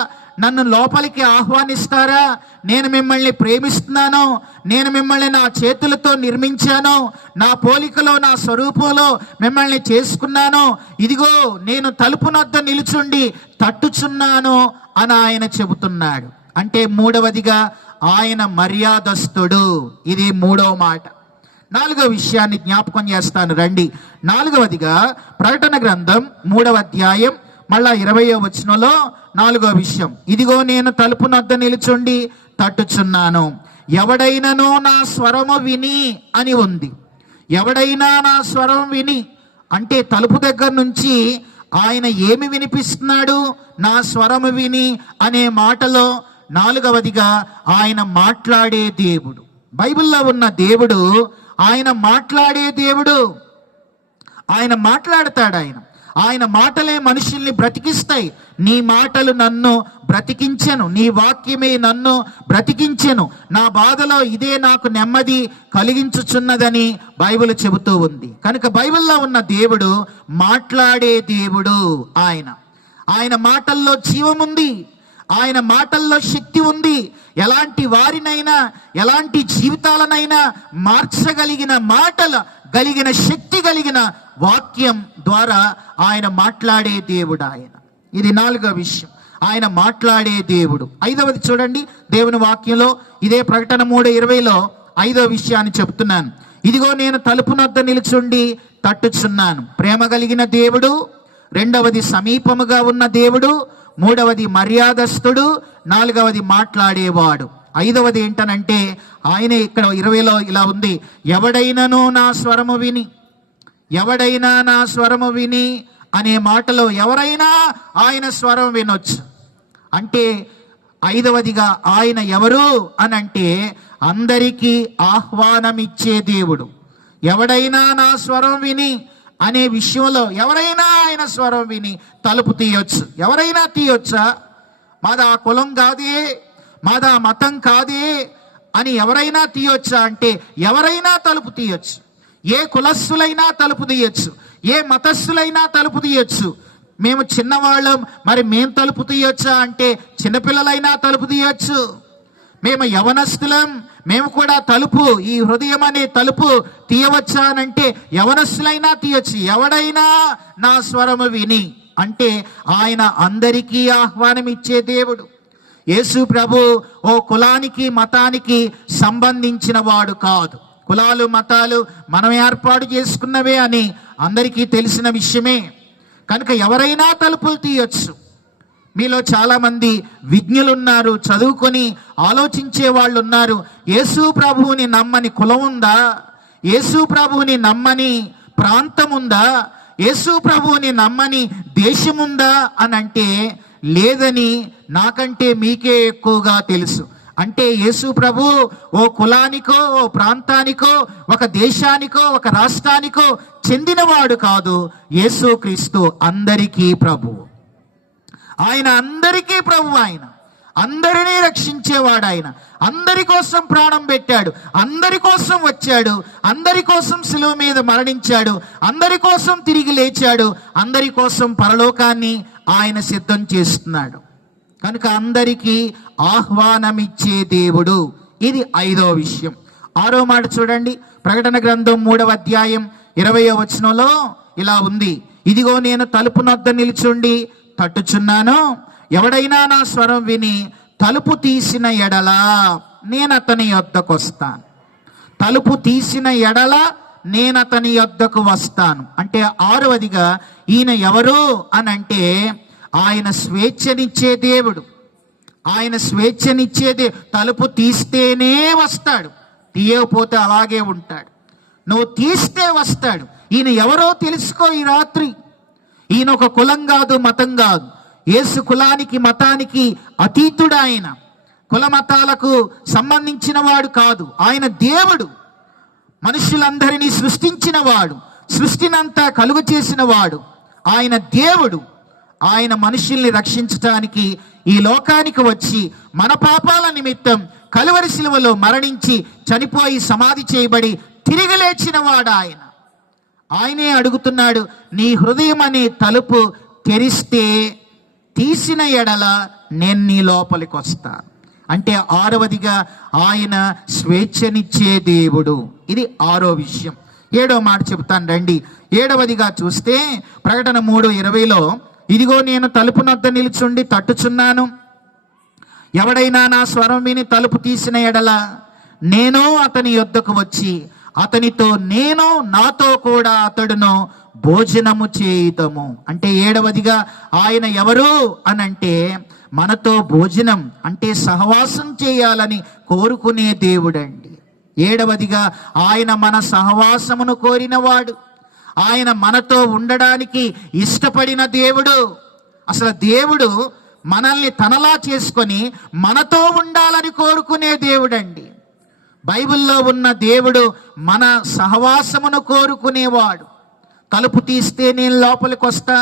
నన్ను లోపలికి ఆహ్వానిస్తారా? నేను మిమ్మల్ని ప్రేమిస్తున్నాను, నేను మిమ్మల్ని నా చేతులతో నిర్మించాను, నా పోలికలో నా స్వరూపంలో మిమ్మల్ని చేసుకున్నాను, ఇదిగో నేను తలుపు నద్ద నిలుచుండి తట్టుచున్నాను అని ఆయన చెబుతున్నాడు. అంటే మూడవదిగా ఆయన మర్యాదస్తుడు. ఇది మూడవ మాట. నాలుగవ విషయాన్ని జ్ఞాపకం చేస్తాను రండి. నాలుగవదిగా ప్రకటన గ్రంథం 3వ అధ్యాయం మళ్ళా 20వ వచనంలో 4వ విషయం, ఇదిగో నేను తలుపు నద్ద నిలుచుండి తట్టుచున్నాను, ఎవడైనానో నా స్వరము విని అని ఉంది. ఎవడైనా నా స్వరం విని అంటే తలుపు దగ్గర నుంచి ఆయన ఏమి వినిపిస్తున్నాడు? నా స్వరము విని అనే మాటలో 4వదిగా ఆయన మాట్లాడే దేవుడు. బైబిల్లో ఉన్న దేవుడు ఆయన మాట్లాడే దేవుడు. ఆయన మాట్లాడతాడు. ఆయన మాటలే మనుషుల్ని బ్రతికిస్తాయి. నీ మాటలు నన్ను బ్రతికించెను, నీ వాక్యమే నన్ను బ్రతికించెను, నా బాధలో ఇదే నాకు నెమ్మది కలిగించుచున్నదని బైబిల్ చెబుతూ ఉంది. కనుక బైబిల్లో ఉన్న దేవుడు మాట్లాడే దేవుడు. ఆయన మాటల్లో జీవముంది, ఆయన మాటల్లో శక్తి ఉంది. ఎలాంటి వారినైనా, ఎలాంటి జీవితాలనైనా మార్చగలిగిన మాటల కలిగిన శక్తి కలిగిన వాక్యం ద్వారా ఆయన మాట్లాడే దేవుడు ఆయన. ఇది 4వ విషయం, ఆయన మాట్లాడే దేవుడు. 5వది చూడండి, దేవుని వాక్యంలో ఇదే ప్రకటన 3:20లో 5వ విషయాన్ని చెప్తున్నాను. ఇదిగో నేను తలుపు నొద్ద నిలుచుండి తట్టుచున్నాను. ప్రేమ కలిగిన దేవుడు, 2వది సమీపముగా ఉన్న దేవుడు, 3వది మర్యాదస్తుడు, 4వది మాట్లాడేవాడు. 5వది ఏంటనంటే ఆయన ఇక్కడ 20లో ఇలా ఉంది, ఎవడైనాను నా స్వరము విని, ఎవడైనా నా స్వరము విని అనే మాటలో ఎవరైనా ఆయన స్వరం వినొచ్చు. అంటే 5వదిగా ఆయన ఎవరు అని అంటే అందరికీ ఆహ్వానం ఇచ్చే దేవుడు. ఎవడైనా నా స్వరం విని అనే విషయంలో ఎవరైనా ఆయన స్వరం విని తలుపు తీయొచ్చు. ఎవరైనా తీయొచ్చా? మాదా కులం కాదే, మాదా మతం కాదే అని ఎవరైనా తీయొచ్చా అంటే ఎవరైనా తలుపు తీయొచ్చు. ఏ కులస్సులైనా తలుపు తీయొచ్చు, ఏ మతస్థులైనా తలుపు తీయొచ్చు. మేము చిన్నవాళ్ళం, మరి మేము తలుపు తీయొచ్చా అంటే చిన్నపిల్లలైనా తలుపు తీయొచ్చు. మేము యవనస్తులం, మేము కూడా తలుపు, ఈ హృదయం అనే తలుపు తీయవచ్చా అనంటే యవనస్తులైనా తీయొచ్చు. ఎవడైనా నా స్వరము విని అంటే ఆయన అందరికీ ఆహ్వానం ఇచ్చే దేవుడు. యేసు ప్రభు ఓ కులానికి మతానికి సంబంధించిన వాడు కాదు. కులాలు మతాలు మనం ఏర్పాటు చేసుకున్నవే అని అందరికీ తెలిసిన విషయమే. కనుక ఎవరైనా తలుపులు తీయొచ్చు. మీలో చాలామంది విజ్ఞులున్నారు, చదువుకొని ఆలోచించే వాళ్ళు ఉన్నారు. యేసు ప్రభువుని నమ్మని కులం ఉందా? యేసు ప్రభువుని నమ్మని ప్రాంతం ఉందా? యేసు ప్రభువుని నమ్మని దేశముందా అని అంటే లేదని నాకంటే మీకే ఎక్కువగా తెలుసు. అంటే యేసు ప్రభు ఓ కులానికో, ఓ ప్రాంతానికో, ఒక దేశానికో, ఒక రాష్ట్రానికో చెందినవాడు కాదు. యేసు క్రీస్తు అందరికీ ప్రభువు. ఆయన అందరికీ ప్రభు. ఆయన అందరినీ రక్షించేవాడు. ఆయన అందరి కోసం ప్రాణం పెట్టాడు, అందరి కోసం వచ్చాడు, అందరి కోసం శిలువ మీద మరణించాడు, అందరి కోసం తిరిగి లేచాడు, అందరి కోసం పరలోకాన్ని ఆయన సిద్ధం చేస్తున్నాడు. కనుక అందరికీ ఆహ్వానం ఇచ్చే దేవుడు. ఇది 5వ విషయం. 6వ మాట చూడండి, ప్రకటన గ్రంథం 3వ అధ్యాయం 20వ వచనంలో ఇలా ఉంది, ఇదిగో నేను తలుపు నొద్ద నిలుచుండి తట్టుచున్నాను. ఎవడైనా నా స్వరం విని తలుపు తీసిన ఎడల నేను అతని యొద్దకు వస్తాను. తలుపు తీసిన ఎడల నేను అతని యొద్దకు వస్తాను. అంటే 6వదిగా ఈయన ఎవరు అని అంటే ఆయన స్వేచ్ఛనిచ్చే దేవుడు. ఆయన స్వేచ్ఛనిచ్చేది. తలుపు తీస్తేనే వస్తాడు, తీయకపోతే అలాగే ఉంటాడు. నువ్వు తీస్తే వస్తాడు. ఈయన ఎవరో తెలుసుకో ఈ రాత్రి. ఈయన ఒక కులం కాదు, మతం కాదు. యేసు కులానికి మతానికి అతీతుడు. ఆయన కుల మతాలకు సంబంధించిన వాడు కాదు. ఆయన దేవుడు, మనుషులందరినీ సృష్టించిన వాడు, సృష్టినంతా కలుగు చేసిన వాడు. ఆయన దేవుడు. ఆయన మనుషుల్ని రక్షించటానికి ఈ లోకానికి వచ్చి మన పాపాల నిమిత్తం కలువరి శిలువలో మరణించి చనిపోయి సమాధి చేయబడి తిరిగి లేచిన వాడు ఆయన. ఆయనే అడుగుతున్నాడు, నీ హృదయం అనే తలుపు తెరిస్తే తీసిన ఎడల నేను నీ లోపలికి వస్తాను. అంటే 6వదిగా ఆయన స్వేచ్ఛనిచ్చే దేవుడు. ఇది 6వ విషయం. 7వ మాట చెబుతాను రండి. 7వదిగా చూస్తే ప్రకటన 3:20లో ఇదిగో నేను తలుపు నొద్ద నిలుచుండి తట్టుచున్నాను. ఎవడైనా నా స్వరం విని తలుపు తీసిన ఎడల నేను అతని యొద్దకు వచ్చి అతనితో నేను నాతో కూడా అతడును భోజనము చేయుదము. అంటే 7వదిగా ఆయన ఎవరు అనంటే మనతో భోజనం అంటే సహవాసం చేయాలని కోరుకునే దేవుడండి. 7వదిగా ఆయన మన సహవాసమును కోరినవాడు. ఆయన మనతో ఉండడానికి ఇష్టపడిన దేవుడు. అసలు దేవుడు మనల్ని తనలా చేసుకొని మనతో ఉండాలని కోరుకునే దేవుడండి. బైబిల్లో ఉన్న దేవుడు మన సహవాసమును కోరుకునేవాడు. తలుపు తీస్తే నేను లోపలికి వస్తా,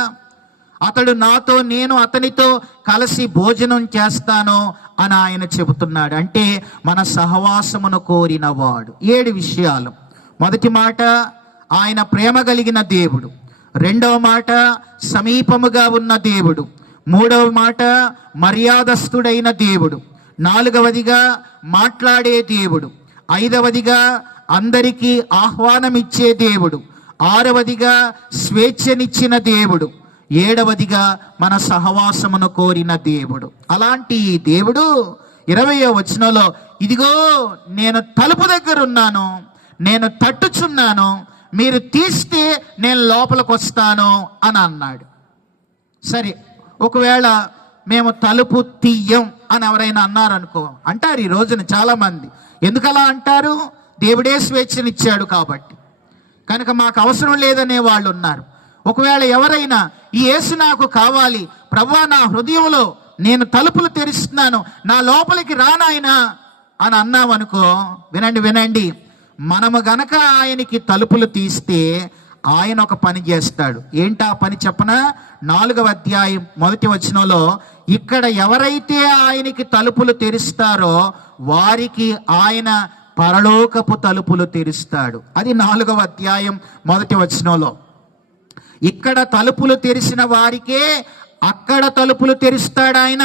అతడు నాతో, నేను అతనితో కలిసి భోజనం చేస్తాను అని ఆయన చెబుతున్నాడు. అంటే మన సహవాసమును కోరినవాడు. 7 విషయాలు. మొదటి మాట, ఆయన ప్రేమ కలిగిన దేవుడు. రెండవ మాట, సమీపముగా ఉన్న దేవుడు. మూడవ మాట, మర్యాదస్తుడైన దేవుడు. నాలుగవదిగా, మాట్లాడే దేవుడు. ఐదవదిగా, అందరికీ ఆహ్వానమిచ్చే దేవుడు. ఆరవదిగా, స్వేచ్ఛనిచ్చిన దేవుడు. ఏడవదిగా, మన సహవాసమును కోరిన దేవుడు. అలాంటి ఈ దేవుడు 20వ వచనంలో, ఇదిగో నేను తలుపు దగ్గర ఉన్నాను, నేను తట్టుచున్నాను, మీరు తీస్తే నేను లోపలికి వస్తాను అని అన్నాడు. సరే, ఒకవేళ మేము తలుపు తీయం అని ఎవరైనా అన్నారనుకో, అంటారు ఈ రోజున చాలామంది. ఎందుకలా అంటారు? దేవుడే స్వేచ్ఛనిచ్చాడు కాబట్టి, కనుక మాకు అవసరం లేదనే వాళ్ళు ఉన్నారు. ఒకవేళ ఎవరైనా ఈ యేసు నాకు కావాలి ప్రభువా, నా హృదయంలో నేను తలుపులు తెరుస్తున్నాను, నా లోపలికి రానాయనా అని అన్నామనుకో, వినండి, మనము గనక ఆయనకి తలుపులు తీస్తే ఆయన ఒక పని చేస్తాడు. ఏంటా పని చెప్పనా? 4వ అధ్యాయం 1వ వచనంలో, ఇక్కడ ఎవరైతే ఆయనకి తలుపులు తెరుస్తారో వారికి ఆయన పరలోకపు తలుపులు తెరుస్తాడు. అది 4వ అధ్యాయం 1వ వచనంలో. ఇక్కడ తలుపులు తెరిచిన వారికే అక్కడ తలుపులు తెరుస్తాడు ఆయన.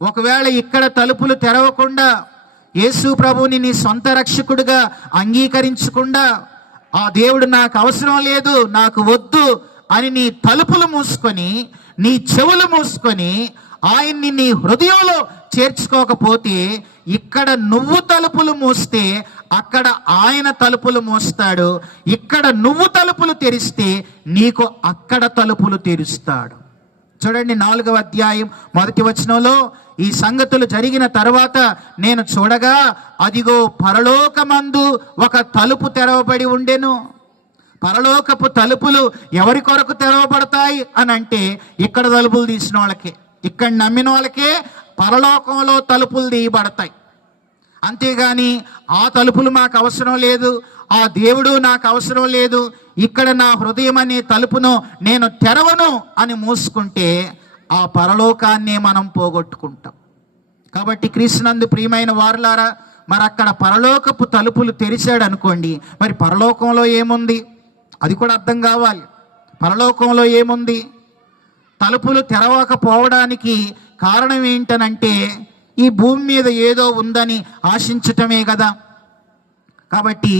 ఒకవేళ ఇక్కడ తలుపులు తెరవకుండా, యేసు ప్రభువుని నీ సొంత రక్షకుడిగా అంగీకరించకుండా, ఆ దేవుడు నాకు అవసరం లేదు, నాకు వద్దు అని నీ తలుపులు మూసుకొని, నీ చెవులు మూసుకొని, ఆయన్ని నీ హృదయంలో చేర్చుకోకపోతే, ఇక్కడ నువ్వు తలుపులు మూస్తే అక్కడ ఆయన తలుపులు మూస్తాడు. ఇక్కడ నువ్వు తలుపులు తెరిస్తే నీకు అక్కడ తలుపులు తెరుస్తాడు. చూడండి, 4వ అధ్యాయం 1వ వచనంలో, ఈ సంగతులు జరిగిన తర్వాత నేను చూడగా అదిగో పరలోకమందు ఒక తలుపు తెరవబడి ఉండెను. పరలోకపు తలుపులు ఎవరి కొరకు తెరవబడతాయి అని అంటే, ఇక్కడ తలుపులు తీసిన వాళ్ళకే, ఇక్కడ నమ్మిన వాళ్ళకే పరలోకంలో తలుపులు తీయబడతాయి. అంతేగాని ఆ తలుపులు మాకు అవసరం లేదు, ఆ దేవుడు నాకు అవసరం లేదు, ఇక్కడ నా హృదయం అనే తలుపును నేను తెరవను అని మూసుకుంటే ఆ పరలోకాన్నే మనం పోగొట్టుకుంటాం. కాబట్టి క్రీస్తునందు ప్రియమైన వారులారా, మరి అక్కడ పరలోకపు తలుపులు తెరిచాడు అనుకోండి, మరి పరలోకంలో ఏముంది అది కూడా అర్థం కావాలి. పరలోకంలో ఏముంది? తలుపులు తెరవకపోవడానికి కారణం ఏంటనంటే, ఈ భూమి మీద ఏదో ఉందని ఆశించటమే కదా. కాబట్టి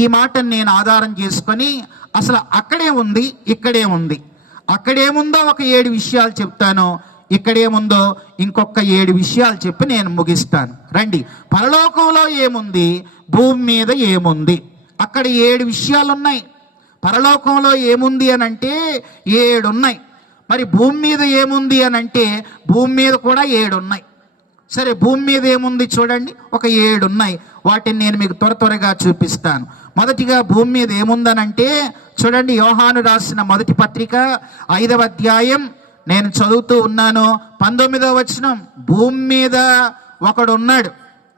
ఈ మాటను నేను ఆధారం చేసుకొని, అసలు అక్కడే ఉంది, ఇక్కడే ఉంది. అక్కడేముందో ఒక 7 విషయాలు చెప్తాను, ఇక్కడేముందో ఇంకొక 7 విషయాలు చెప్పి నేను ముగిస్తాను. రండి, పరలోకంలో ఏముంది, భూమి మీద ఏముంది, అక్కడ 7 విషయాలు ఉన్నాయి. పరలోకంలో ఏముంది అని అంటే 7 ఉన్నాయి. మరి భూమి మీద ఏముంది అని అంటే భూమి మీద కూడా 7 ఉన్నాయి. సరే, భూమి మీద ఏముంది చూడండి, ఒక 7 ఉన్నాయి. వాటిని నేను మీకు త్వరగా చూపిస్తాను. మొదటిగా భూమి మీద ఏముందనంటే చూడండి, యోహాను రాసిన మొదటి పత్రిక 5వ అధ్యాయం నేను చదువుతూ ఉన్నాను, 19వ వచనం. భూమి మీద ఒకడు ఉన్నాడు,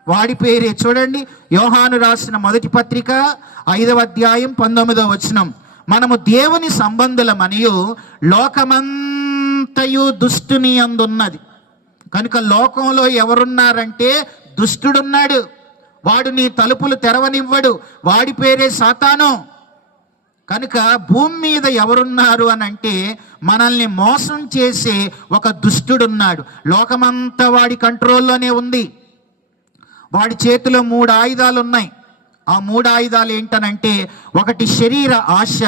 వాడి పేరే చూడండి, యోహాను రాసిన మొదటి పత్రిక 5వ అధ్యాయం 19వ వచనం. మనము దేవుని సంబంధులమనియు లోకమంతయు దుష్టుని అందున్నది. కనుక లోకంలో ఎవరున్నారంటే దుష్టుడున్నాడు, వాడు నీ తలుపులు తెరవనివ్వడు, వాడి పేరే సాతాను. కనుక భూమి మీద ఎవరున్నారు అని అంటే మనల్ని మోసం చేసే ఒక దుష్టుడున్నాడు. లోకమంతా వాడి కంట్రోల్లోనే ఉంది. వాడి చేతిలో 3 ఆయుధాలు ఉన్నాయి. ఆ 3 ఆయుధాలు ఏంటనంటే, ఒకటి శరీర ఆశ,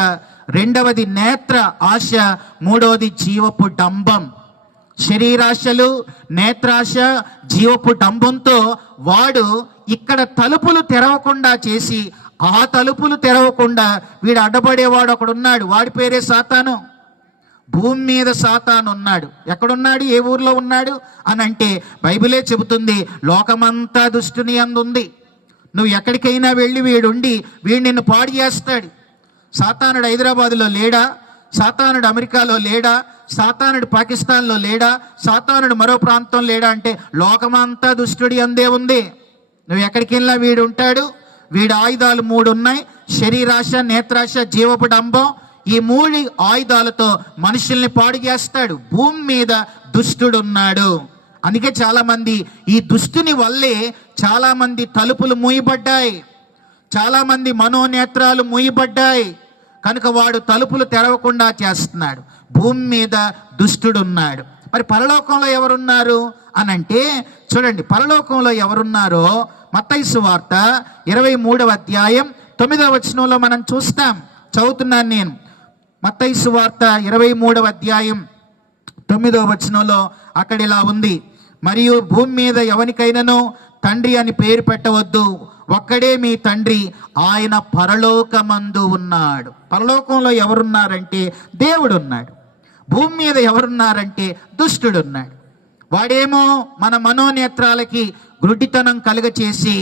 రెండవది నేత్ర ఆశ, మూడవది జీవపు డంబం. శరీరాశలు, నేత్రాశ, జీవపు డంబంతో వాడు ఇక్కడ తలుపులు తెరవకుండా చేసి, ఆ తలుపులు తెరవకుండా వీడు అడ్డపడేవాడు ఒకడున్నాడు, వాడి పేరే సాతాను. భూమి మీద సాతాను ఉన్నాడు. ఎక్కడున్నాడు, ఏ ఊర్లో ఉన్నాడు అని అంటే బైబిలే చెబుతుంది, లోకమంతా దుష్టుని అందుంది. నువ్వు ఎక్కడికైనా వెళ్ళి వీడుండి వీడు నిన్ను పాడు చేస్తాడు. సాతానుడు హైదరాబాదులో లేడా, సాతానుడు అమెరికాలో లేడా, సాతానుడు పాకిస్తాన్లో లేడా, సాతానుడు మరో ప్రాంతం లేడా అంటే లోకమంతా దుష్టుడి అందే ఉంది. నువ్వు ఎక్కడికి వెళ్ళినా వీడు ఉంటాడు. వీడి ఆయుధాలు 3 ఉన్నాయి, శరీరాశ, నేత్రాశ, జీవపు డంబం. ఈ 3 ఆయుధాలతో మనుషుల్ని పాడు చేస్తాడు. భూమి మీద దుష్టుడున్నాడు. అందుకే చాలా మంది ఈ దుష్టుని వల్లే చాలా మంది తలుపులు మూయబడ్డాయి, చాలా మంది మనోనేత్రాలు మూయబడ్డాయి. కనుక వాడు తలుపులు తెరవకుండా చేస్తున్నాడు. భూమి మీద దుష్టుడున్నాడు. మరి పరలోకంలో ఎవరున్నారు అని అంటే చూడండి, పరలోకంలో ఎవరున్నారో మత్తయి సువార్త 23వ అధ్యాయం 9వ వచనంలో మనం చూస్తాం. చదువుతున్నాను నేను. మత్తయి సువార్త 23వ అధ్యాయం 9వ వచనంలో అక్కడ ఇలా ఉంది, మరియు భూమి మీద ఎవరికైనాను తండ్రి అని పేరు పెట్టవద్దు, ఒక్కడే మీ తండ్రి, ఆయన పరలోకమందు ఉన్నాడు. పరలోకంలో ఎవరున్నారంటే దేవుడు ఉన్నాడు. భూమి మీద ఎవరున్నారంటే దుష్టుడున్నాడు. వాడేమో మన మనోనేత్రాలకి గుడ్డితనం కలుగచేసి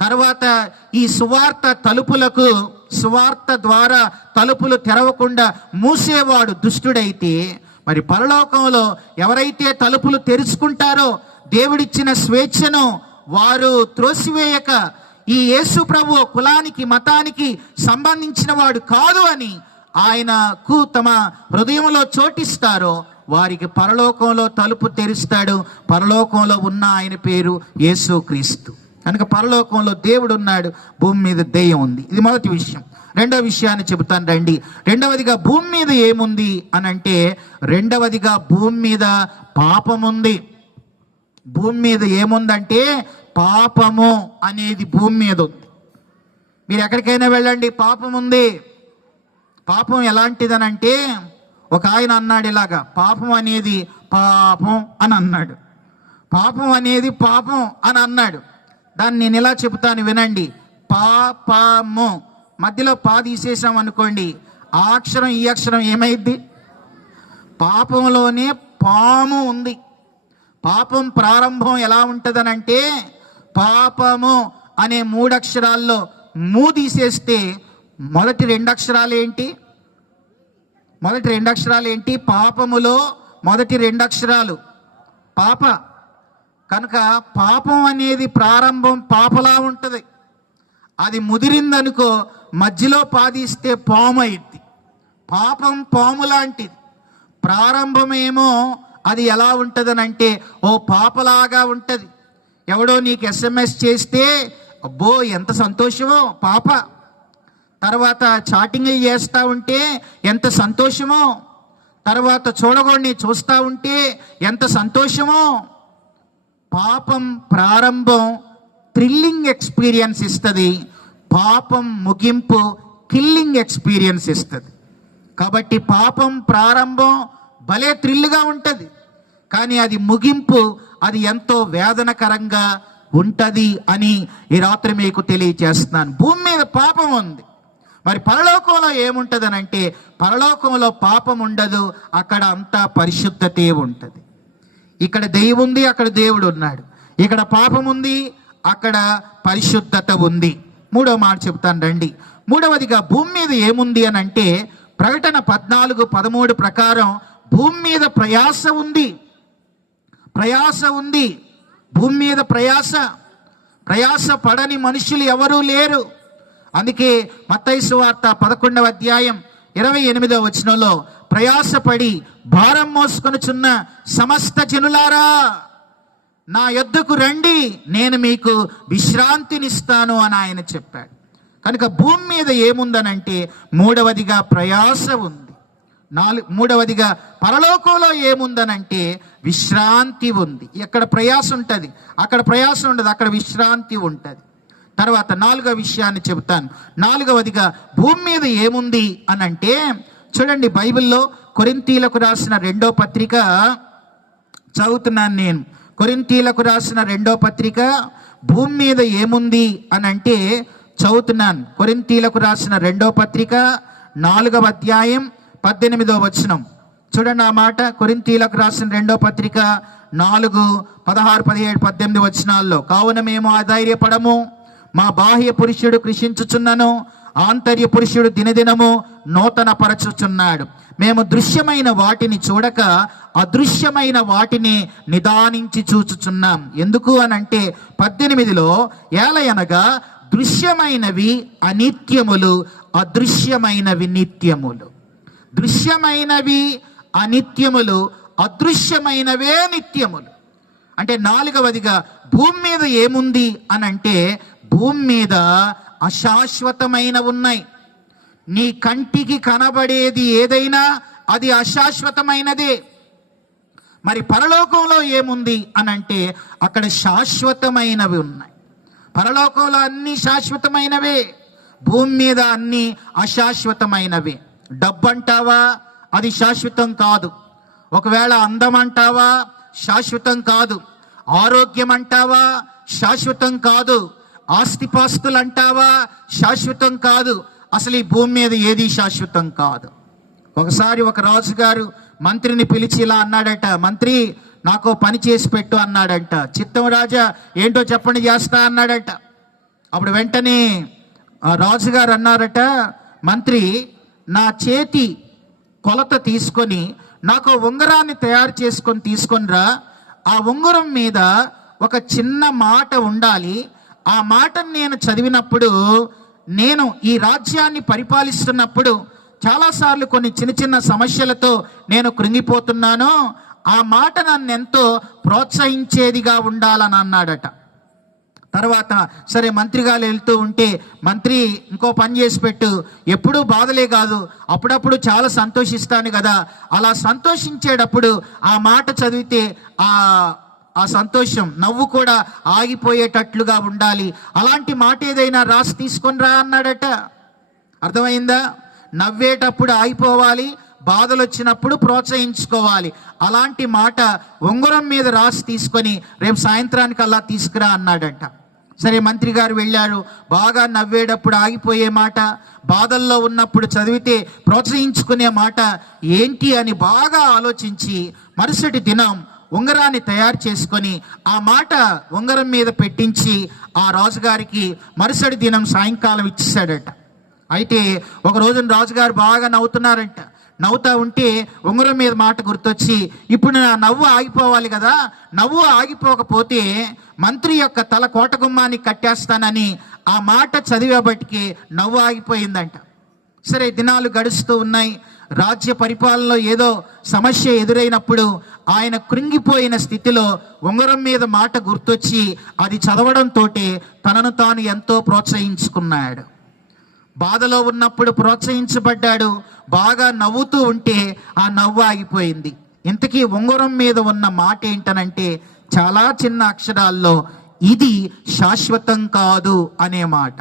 తర్వాత ఈ సువార్త తలుపులకు, సువార్త ద్వారా తలుపులు తెరవకుండా మూసేవాడు దుష్టుడైతే, మరి పరలోకంలో ఎవరైతే తలుపులు తెరుచుకుంటారో దేవుడిచ్చిన స్వేచ్ఛను వారు త్రోసివేయక ఈ యేసు ప్రభు కులానికి మతానికి సంబంధించిన వాడు కాదు అని ఆయనకు తమ హృదయంలో చోటిస్తారో వారికి పరలోకంలో తలుపు తెరుస్తాడు. పరలోకంలో ఉన్న ఆయన పేరు యేసుక్రీస్తు. కనుక పరలోకంలో దేవుడు ఉన్నాడు, భూమి మీద దెయ్యం ఉంది. ఇది మొదటి విషయం. రెండవ విషయాన్ని చెబుతాను రండి. రెండవదిగా భూమి మీద ఏముంది అని అంటే, రెండవదిగా భూమి మీద పాపం ఉంది. భూమి మీద ఏముందంటే పాపము అనేది భూమి మీద ఉంది. మీరు ఎక్కడికైనా వెళ్ళండి, పాపం ఉంది. పాపం ఎలాంటిదనంటే, ఒక ఆయన అన్నాడు ఇలాగా, పాపం అనేది పాపం అని అన్నాడు. పాపం అనేది పాపం అని అన్నాడు. దాన్ని నేను ఇలా చెబుతాను వినండి. పాపము మధ్యలో పా తీసేసాం అనుకోండి, ఆ అక్షరం ఈ అక్షరం ఏమైద్ది? పాపంలోనే పాము ఉంది. పాపం ప్రారంభం ఎలా ఉంటుందనంటే, పాపము అనే 3 అక్షరాల్లో మూ తీసేస్తే మొదటి 2 అక్షరాలు ఏంటి? మొదటి 2 అక్షరాలు ఏంటి? పాపములో మొదటి 2 అక్షరాలు పాప. కనుక పాపం అనేది ప్రారంభం పాపలా ఉంటుంది. అది ముదిరిందనుకో మధ్యలో పాదిస్తే పాము అయింది. పాపం పాము లాంటిది. ప్రారంభమేమో అది ఎలా ఉంటుందనంటే ఓ పాపలాగా ఉంటుంది. ఎవడో నీకు SMS చేస్తే అబ్బో ఎంత సంతోషమో పాప. తర్వాత చాటింగ్లు చేస్తూ ఉంటే ఎంత సంతోషమో. తర్వాత చూడగొని చూస్తూ ఉంటే ఎంత సంతోషమో. పాపం ప్రారంభం థ్రిల్లింగ్ ఎక్స్పీరియన్స్ ఇస్తుంది. పాపం ముగింపు కిల్లింగ్ ఎక్స్పీరియన్స్ ఇస్తుంది. కాబట్టి పాపం ప్రారంభం భలే థ్రిల్గా ఉంటుంది, కానీ అది ముగింపు అది ఎంతో వేదనకరంగా ఉంటుంది అని ఈ రాత్రి మీకు తెలియజేస్తున్నాను. భూమి మీద పాపం ఉంది. మరి పరలోకంలో ఏముంటుంది అంటే, పరలోకంలో పాపం ఉండదు, అక్కడ అంతా పరిశుద్ధతే ఉంటుంది. ఇక్కడ దెయ్యం ఉంది, అక్కడ దేవుడు ఉన్నాడు. ఇక్కడ పాపం ఉంది, అక్కడ పరిశుద్ధత ఉంది. మూడవ మాట చెప్తాను రండి. మూడవదిగా భూమి మీద ఏముంది అని అంటే, ప్రకటన 14:13 ప్రకారం భూమి మీద ప్రయాస ఉంది. ప్రయాస ఉంది. భూమి మీద ప్రయాస పడని మనుషులు ఎవరూ లేరు. అందుకే మత్తయి సువార్త 11వ అధ్యాయం 28వ వచనంలో, ప్రయాసపడి భారం మోసుకొనుచున్న సమస్త జనులారా నా యొద్దకు రండి, నేను మీకు విశ్రాంతినిస్తాను అని ఆయన చెప్పాడు. కనుక భూమి మీద ఏముందనంటే, మూడవదిగా ప్రయాస ఉంది. మూడవదిగా పరలోకంలో ఏముందనంటే విశ్రాంతి ఉంది. ఎక్కడ ప్రయాస ఉంటుంది అక్కడ ప్రయాస ఉండదు, అక్కడ విశ్రాంతి ఉంటుంది. తర్వాత 4వ విషయాన్ని చెబుతాను. 4వదిగా భూమి మీద ఏముంది అని అంటే, చూడండి బైబిల్లో కొరింథీలకు రాసిన 2వ పత్రిక చదువుతున్నాను నేను. కొరింథీలకు రాసిన 2వ పత్రిక భూమి మీద ఏముంది అని అంటే చదువుతున్నాను. కొరింథీలకు రాసిన 2వ పత్రిక 4వ అధ్యాయం 18వ వచనం చూడండి ఆ మాట. కొరింథీలకు రాసిన 2వ పత్రిక 4, 16, 17, 18 వచనాల్లో, కావున మేము అధైర్యపడము, మా బాహ్య పురుషుడు కృషించుచున్నను, ఆంతర్య పురుషుడు దినదినము నూతన పరచుచున్నాడు. మేము దృశ్యమైన వాటిని చూడక అదృశ్యమైన వాటిని నిదానించి చూచుచున్నాం. ఎందుకు అనంటే 18లో, ఏలయనగా దృశ్యమైనవి అనిత్యములు, అదృశ్యమైనవి నిత్యములు. దృశ్యమైనవి అనిత్యములు, అదృశ్యమైనవే నిత్యములు. అంటే నాలుగవదిగా భూమి మీద ఏముంది అని అంటే, భూమి మీద అశాశ్వతమైన ఉన్నాయి. నీ కంటికి కనబడేది ఏదైనా అది అశాశ్వతమైనదే. మరి పరలోకంలో ఏముంది అని అంటే, అక్కడ శాశ్వతమైనవి ఉన్నాయి. పరలోకంలో అన్ని శాశ్వతమైనవే, భూమి మీద అన్ని అశాశ్వతమైనవే. డబ్బు అంటావా, అది శాశ్వతం కాదు. ఒకవేళ అందం అంటావా, శాశ్వతం కాదు. ఆరోగ్యం అంటావా, శాశ్వతం కాదు. ఆస్తిపాస్తులు అంటావా, శాశ్వతం కాదు. అసలు ఈ భూమి మీద ఏది శాశ్వతం కాదు. ఒకసారి ఒక రాజుగారు మంత్రిని పిలిచి ఇలా అన్నాడట, మంత్రి నాకు పని చేసి పెట్టు అన్నాడంట. చిత్తం రాజా, ఏంటో చెప్పండి చేస్తా అన్నాడట. అప్పుడు వెంటనే ఆ రాజుగారు అన్నారట, మంత్రి నా చేతి కొలత తీసుకొని నాకు ఉంగరాన్ని తయారు చేసుకొని తీసుకొని రా. ఆ ఉంగరం మీద ఒక చిన్న మాట ఉండాలి. ఆ మాటను నేను చదివినప్పుడు, నేను ఈ రాజ్యాన్ని పరిపాలిస్తున్నప్పుడు చాలాసార్లు కొన్ని చిన్న చిన్న సమస్యలతో నేను కృంగిపోతున్నాను. ఆ మాట నన్ను ఎంతో ప్రోత్సహించేదిగా ఉండాలని అన్నాడట. తర్వాత సరే మంత్రి గారు వెళ్తూ ఉంటే, మంత్రి ఇంకో పని చేసి పెట్టు, ఎప్పుడూ బాధలే కాదు, అప్పుడప్పుడు చాలా సంతోషిస్తాను కదా, అలా సంతోషించేటప్పుడు ఆ మాట చదివితే ఆ సంతోషం నవ్వు కూడా ఆగిపోయేటట్లుగా ఉండాలి. అలాంటి మాట ఏదైనా రాసి తీసుకొని రా అన్నాడట. అర్థమైందా? నవ్వేటప్పుడు ఆగిపోవాలి, బాధలు వచ్చినప్పుడు ప్రోత్సహించుకోవాలి. అలాంటి మాట ఉంగరం మీద రాసి తీసుకొని రేపు సాయంత్రానికి అలా తీసుకురా అన్నాడట. సరే మంత్రి గారు వెళ్ళారు. బాగా నవ్వేటప్పుడు ఆగిపోయే మాట, బాధల్లో ఉన్నప్పుడు చదివితే ప్రోత్సహించుకునే మాట ఏంటి అని బాగా ఆలోచించి మరుసటి దినం ఉంగరాన్ని తయారు చేసుకొని ఆ మాట ఉంగరం మీద పెట్టించి ఆ రాజుగారికి మరుసటి దినం సాయంకాలం ఇచ్చేసాడట. అయితే ఒక రోజున రాజుగారు బాగా నవ్వుతున్నారంట. నవ్వుతా ఉంటే ఉంగరం మీద మాట గుర్తొచ్చి, ఇప్పుడు నా నవ్వు ఆగిపోవాలి కదా, నవ్వు ఆగిపోకపోతే మంత్రి యొక్క తల కోటగుమ్మానికి కట్టేస్తానని ఆ మాట చదివేబట్టికి నవ్వు ఆగిపోయిందంట. సరే దినాలు గడుస్తూ ఉన్నాయి. రాజ్య పరిపాలనలో ఏదో సమస్య ఎదురైనప్పుడు ఆయన కృంగిపోయిన స్థితిలో ఉంగరం మీద మాట గుర్తొచ్చి అది చదవడంతో తనను తాను ఎంతో ప్రోత్సహించుకున్నాడు. బాధలో ఉన్నప్పుడు ప్రోత్సహించబడ్డాడు. బాగా నవ్వుతూ ఉంటే ఆ నవ్వు ఆగిపోయింది. ఇంతకీ ఉంగరం మీద ఉన్న మాట ఏంటనంటే, చాలా చిన్న అక్షరాల్లో ఇది శాశ్వతం కాదు అనే మాట.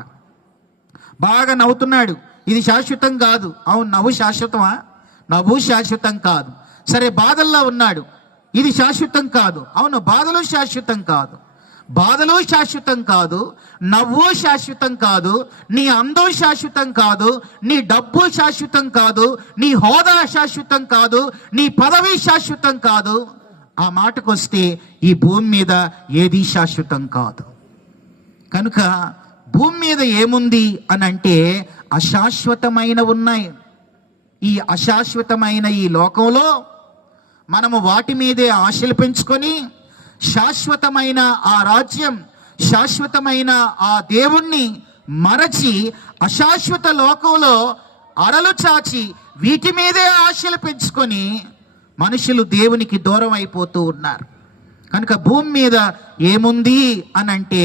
బాగా నవ్వుతున్నాడు, ఇది శాశ్వతం కాదు. అవును, నవ్వు శాశ్వతమా? నవ్వు శాశ్వతం కాదు. సరే బాధల్లో ఉన్నాడు, ఇది శాశ్వతం కాదు. అవును, బాధలు శాశ్వతం కాదు. బాధలు శాశ్వతం కాదు, నవ్వు శాశ్వతం కాదు, నీ అందం శాశ్వతం కాదు, నీ డబ్బు శాశ్వతం కాదు, నీ హోదా శాశ్వతం కాదు, నీ పదవి శాశ్వతం కాదు. ఆ మాటకు వస్తే ఈ భూమి మీద ఏది శాశ్వతం కాదు. కనుక భూమి మీద ఏముంది అని అంటే అశాశ్వతమైన ఉన్నాయి. ఈ అశాశ్వతమైన ఈ లోకంలో మనము వాటి మీదే ఆశలు పెంచుకొని శాశ్వతమైన ఆ రాజ్యం, శాశ్వతమైన ఆ దేవుణ్ణి మరచి అశాశ్వత లోకంలో అరలు చాచి వీటి మీదే ఆశలు పెంచుకొని మనుషులు దేవునికి దూరం అయిపోతూ ఉన్నారు. కనుక భూమి మీద ఏముంది అని అంటే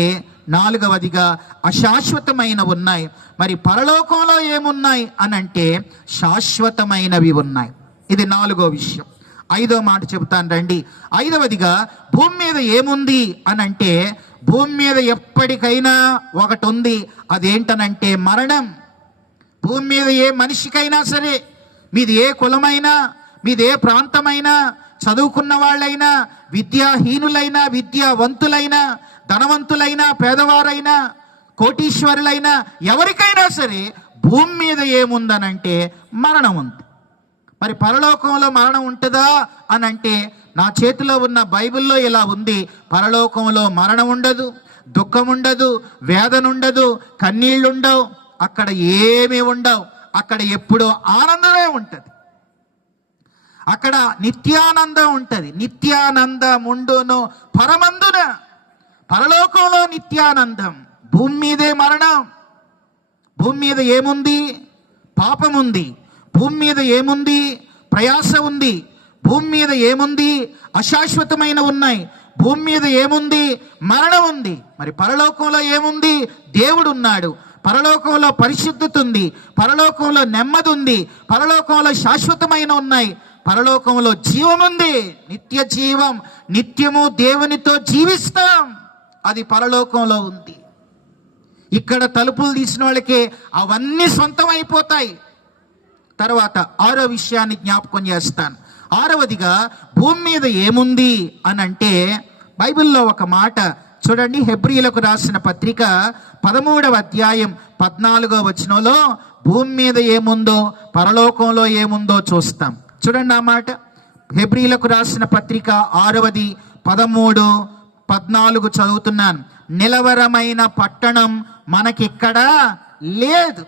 నాలుగవదిగా అశాశ్వతమైన ఉన్నాయి. మరి పరలోకంలో ఏమున్నాయి అని అంటే శాశ్వతమైనవి ఉన్నాయి. ఇది నాలుగో విషయం. ఐదో మాట చెబుతాను రండి. ఐదవదిగా భూమి మీద ఏముంది అని అంటే, భూమి మీద ఎప్పటికైనా ఒకటి ఉంది, అదేంటనంటే మరణం. భూమి మీద ఏ మనిషికైనా సరే, మీది ఏ కులమైనా, మీది ఏ ప్రాంతమైనా, చదువుకున్న వాళ్ళైనా, విద్యాహీనులైనా, విద్యావంతులైనా, ధనవంతులైనా, పేదవారైనా, కోటీశ్వరులైనా, ఎవరికైనా సరే భూమి మీద ఏముందనంటే మరణం ఉంది. మరి పరలోకంలో మరణం ఉంటుందా అని అంటే, నా చేతిలో ఉన్న బైబిల్లో ఇలా ఉంది, పరలోకంలో మరణం ఉండదు, దుఃఖం ఉండదు, వేదన ఉండదు, కన్నీళ్ళు ఉండవు, అక్కడ ఏమీ ఉండవు. అక్కడ ఎప్పుడూ ఆనందమే ఉంటుంది. అక్కడ నిత్యానందం ఉంటుంది. నిత్యానందం ఉండును పరమందున. పరలోకంలో నిత్యానందం, భూమి మీదే మరణం. భూమి మీద ఏముంది? పాపం ఉంది. భూమి మీద ఏముంది? ప్రయాస ఉంది. భూమి మీద ఏముంది? అశాశ్వతమైన ఉన్నాయి. భూమి మీద ఏముంది? మరణం ఉంది. మరి పరలోకంలో ఏముంది? దేవుడు ఉన్నాడు. పరలోకంలో పరిశుద్ధత ఉంది. పరలోకంలో నెమ్మది ఉంది. పరలోకంలో శాశ్వతమైన ఉన్నాయి. పరలోకంలో జీవం ఉంది, నిత్య జీవం. నిత్యము దేవునితో జీవిస్తాం. అది పరలోకంలో ఉంది. ఇక్కడ తలుపులు తీసిన వాళ్ళకి అవన్నీ సొంతం అయిపోతాయి. తర్వాత 6వ విషయాన్ని జ్ఞాపకం చేస్తాను. 6వదిగా భూమి మీద ఏముంది అని అంటే, బైబిల్లో ఒక మాట చూడండి. హెబ్రీయులకు రాసిన పత్రిక 13వ అధ్యాయం 14వ వచనంలో భూమి మీద ఏముందో పరలోకంలో ఏముందో చూస్తాం. చూడండి ఆ మాట. హెబ్రీయులకు రాసిన పత్రిక 6వది 13, 14 చదువుతున్నాను. నిలవరమైన పట్టణం మనకిక్కడ లేదు.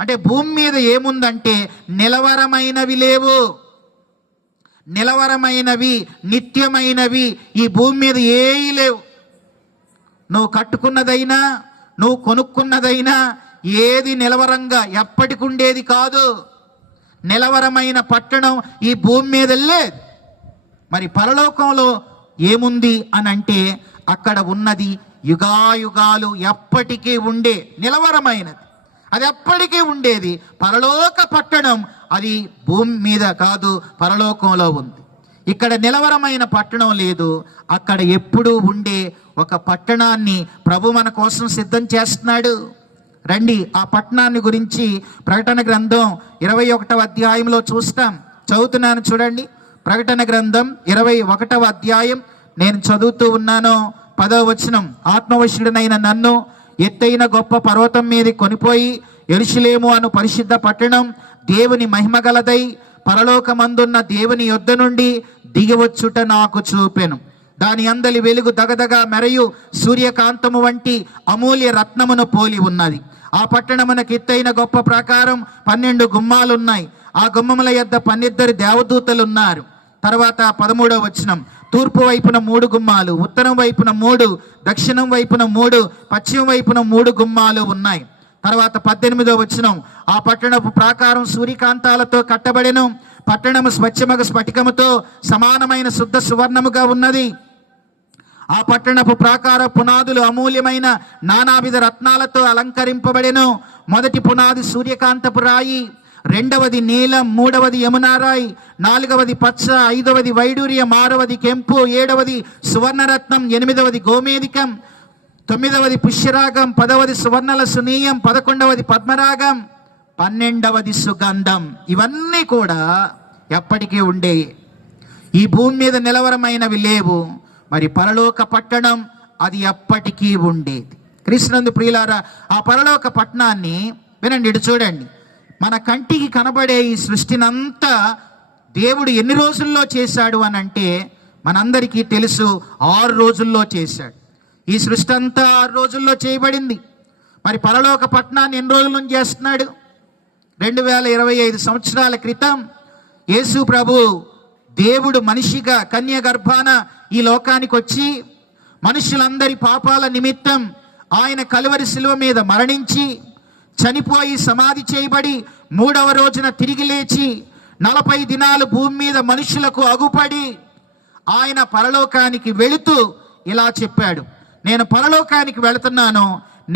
అంటే భూమి మీద ఏముందంటే నిలవరమైనవి లేవు. నిలవరమైనవి, నిత్యమైనవి ఈ భూమి మీద ఏవి లేవు. నువ్వు కట్టుకున్నదైనా, నువ్వు కొనుక్కున్నదైనా ఏది నిలవరంగా ఎప్పటికి ఉండేది కాదు. నిలవరమైన పట్టణం ఈ భూమి మీద లేదు. మరి పరలోకంలో ఏముంది అని అంటే, అక్కడ ఉన్నది యుగాయుగాలు ఎప్పటికీ ఉండే నిలవరమైనది. అది ఎప్పటికీ ఉండేది పరలోక పట్టణం. అది భూమి మీద కాదు, పరలోకంలో ఉంది. ఇక్కడ నిలవరమైన పట్టణం లేదు. అక్కడ ఎప్పుడూ ఉండే ఒక పట్టణాన్ని ప్రభు మన కోసం సిద్ధం చేస్తున్నాడు. రండి, ఆ పట్టణాన్ని గురించి ప్రకటన గ్రంథం 21వ అధ్యాయంలో చూస్తాం. చదువుతున్నాను చూడండి. ప్రకటన గ్రంథం 21వ అధ్యాయం నేను చదువుతూ ఉన్నాను. 10వ వచనం. ఆత్మవశుడనైన నన్ను ఎత్తైన గొప్ప పర్వతం మీద కొనిపోయి యెరూషలేము అను పరిశుద్ధ పట్టణం దేవుని మహిమగలదై పరలోకమందున్న దేవుని యొద్ద నుండి దిగివచ్చుట నాకు చూపెను. దాని అందలి వెలుగు దగదగా మెరయు సూర్యకాంతము వంటి అమూల్య రత్నమును పోలి ఉన్నది. ఆ పట్టణమునకు ఎత్తైన గొప్ప ప్రాకారం 12 గుమ్మాలున్నాయి. ఆ గుమ్మముల యొద్ద 12 దేవదూతలు ఉన్నారు. తర్వాత 13వ వచనం. తూర్పు వైపున 3 గుమ్మాలు, ఉత్తరం వైపున 3, దక్షిణం వైపున 3, పశ్చిమ వైపున 3 గుమ్మాలు ఉన్నాయి. తర్వాత 18వ వచనం. ఆ పట్టణపు ప్రాకారం సూర్యకాంతాలతో కట్టబడెను. పట్టణము స్వచ్ఛమగు స్ఫటికముతో సమానమైన శుద్ధ సువర్ణముగా ఉన్నది. ఆ పట్టణపు ప్రాకార పునాదులు అమూల్యమైన నానావిధ రత్నాలతో అలంకరింపబడెను. మొదటి పునాది సూర్యకాంతపు రాయి, 2వది నీలం, 3వది యమునారాయి, 4వది పచ్చ, 5వది వైడూర్యం, 6వది కెంపు, 7వది సువర్ణరత్నం, 8వది గోమేదికం, 9వది పుష్యరాగం, 10వది సువర్ణల సునీయం, 11వది పద్మరాగం, 12వది సుగంధం. ఇవన్నీ కూడా ఎప్పటికీ ఉండే. ఈ భూమి మీద నిలవరమైనవి లేవు. మరి పరలోక పట్టణం అది ఎప్పటికీ ఉండేది. క్రీస్తునందు ప్రియులారా, ఆ పరలోక పట్టణాన్ని వినండి. ఇటు చూడండి. మన కంటికి కనబడే ఈ సృష్టినంతా దేవుడు ఎన్ని రోజుల్లో చేశాడు అని అంటే మనందరికీ తెలుసు. 6 రోజుల్లో చేశాడు. ఈ సృష్టి అంతా 6 రోజుల్లో చేయబడింది. మరి పరలోక పట్టణాన్ని ఎన్ని రోజుల నుంచి చేస్తున్నాడు? 2025 సంవత్సరాల క్రితం యేసు ప్రభు దేవుడు మనిషిగా కన్య గర్భాన ఈ లోకానికి వచ్చి మనుషులందరి పాపాల నిమిత్తం ఆయన కలువరి శిలువ మీద మరణించి చనిపోయి సమాధి చేయబడి 3వ రోజున తిరిగి లేచి 40 దినాలు భూమి మీద మనుషులకు అగుపడి ఆయన పరలోకానికి వెళుతూ ఇలా చెప్పాడు, నేను పరలోకానికి వెళుతున్నాను,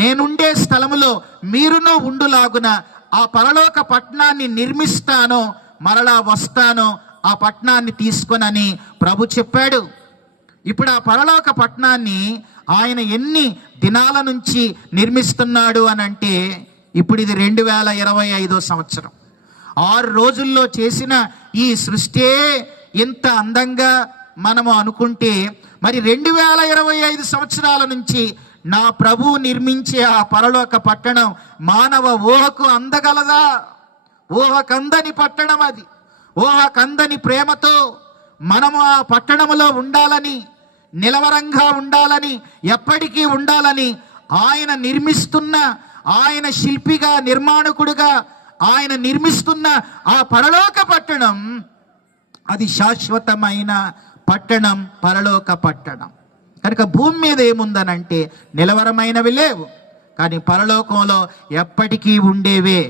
నేనుండే స్థలములో మీరును ఉండులాగున ఆ పరలోక పట్టణాన్ని నిర్మిస్తాను, మరలా వస్తాను, ఆ పట్టణాన్ని తీసుకొనని ప్రభు చెప్పాడు. ఇప్పుడు ఆ పరలోక పట్టణాన్ని ఆయన ఎన్ని దినాల నుంచి నిర్మిస్తున్నాడు అని అంటే, ఇప్పుడు ఇది 2025 సంవత్సరం. 6 రోజుల్లో చేసిన ఈ సృష్టి ఎంత అందంగా మనము అనుకుంటే, మరి 2025 సంవత్సరాల నుంచి నా ప్రభు నిర్మించే ఆ పరలోక పట్టణం మానవ ఊహకు అందగలదా? ఊహకందని పట్టణం అది. ఊహకందని ప్రేమతో మనము ఆ పట్టణములో ఉండాలని, నిలవరంగా ఉండాలని, ఎప్పటికీ ఉండాలని ఆయన నిర్మిస్తున్న, ఆయన శిల్పిగా, నిర్మాణకుడుగా ఆయన నిర్మిస్తున్న ఆ పరలోక పట్టణం అది శాశ్వతమైన పట్టణం, పరలోక పట్టణం. కనుక భూమి మీద ఏముందనంటే నిలవరమైనవి లేవు, కానీ పరలోకంలో ఎప్పటికీ ఉండేవే.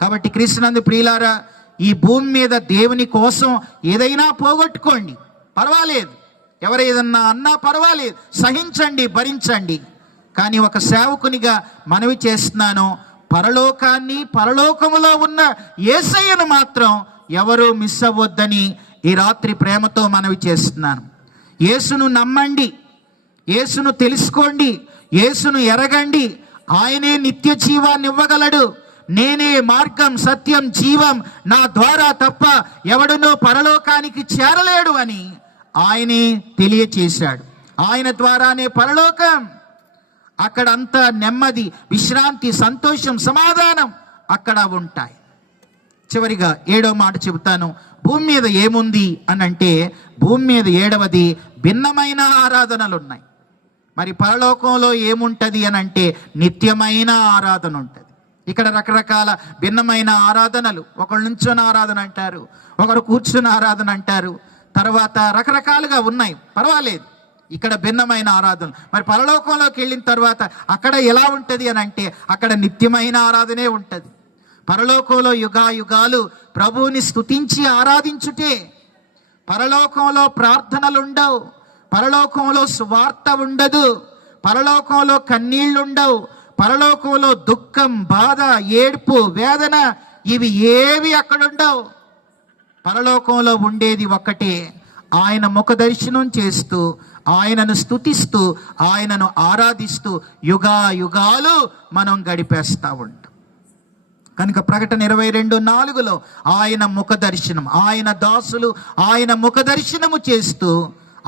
కాబట్టి క్రీస్తునందు ప్రియులారా, ఈ భూమి మీద దేవుని కోసం ఏదైనా పోగొట్టుకోండి, పర్వాలేదు. ఎవరేదన్నా అన్నా పర్వాలేదు, సహించండి, భరించండి. కానీ ఒక సేవకునిగా మనవి చేస్తున్నాను, పరలోకాన్ని, పరలోకములో ఉన్న యేసయ్యను మాత్రం ఎవరు మిస్ అవ్వద్దని ఈ రాత్రి ప్రేమతో మనవి చేస్తున్నాను. యేసును నమ్మండి, యేసును తెలుసుకోండి, యేసును ఎరగండి. ఆయనే నిత్య జీవాన్ని ఇవ్వగలడు. నేనే మార్గం, సత్యం, జీవం, నా ద్వారా తప్ప ఎవడునో పరలోకానికి చేరలేడు అని ఆయనే తెలియచేశాడు. ఆయన ద్వారానే పరలోకం. అక్కడ అంతా నెమ్మది, విశ్రాంతి, సంతోషం, సమాధానం అక్కడ ఉంటాయి. చివరిగా 7వ మాట చెబుతాను. భూమి మీద ఏముంది అని అంటే, భూమి మీద 7వది భిన్నమైన ఆరాధనలు ఉన్నాయి. మరి పరలోకంలో ఏముంటుంది అని అంటే నిత్యమైన ఆరాధన ఉంటుంది. ఇక్కడ రకరకాల భిన్నమైన ఆరాధనలు, ఒకరు నుంచొని ఆరాధన అంటారు, ఒకరు కూర్చుని ఆరాధన అంటారు, తర్వాత రకరకాలుగా ఉన్నాయి, పర్వాలేదు. ఇక్కడ భిన్నమైన ఆరాధన. మరి పరలోకంలోకి వెళ్ళిన తర్వాత అక్కడ ఎలా ఉంటుంది అని అంటే అక్కడ నిత్యమైన ఆరాధనే ఉంటుంది. పరలోకంలో యుగాలు ప్రభువుని స్తుతించి ఆరాధించుటే. పరలోకంలో ప్రార్థనలు ఉండవు, పరలోకంలో సువార్త ఉండదు, పరలోకంలో కన్నీళ్లు ఉండవు, పరలోకంలో దుఃఖం, బాధ, ఏడ్పు, వేదన ఇవి ఏవి అక్కడ ఉండవు. పరలోకంలో ఉండేది ఒక్కటే, ఆయన ముఖ దర్శనం చేస్తూ, ఆయనను స్తుతిస్తూ, ఆయనను ఆరాధిస్తూ యుగాలు మనం గడిపేస్తూ ఉంటాం. కనుక ప్రకటన 22:4 ఆయన ముఖ దర్శనం, ఆయన దాసులు ఆయన ముఖ దర్శనము చేస్తూ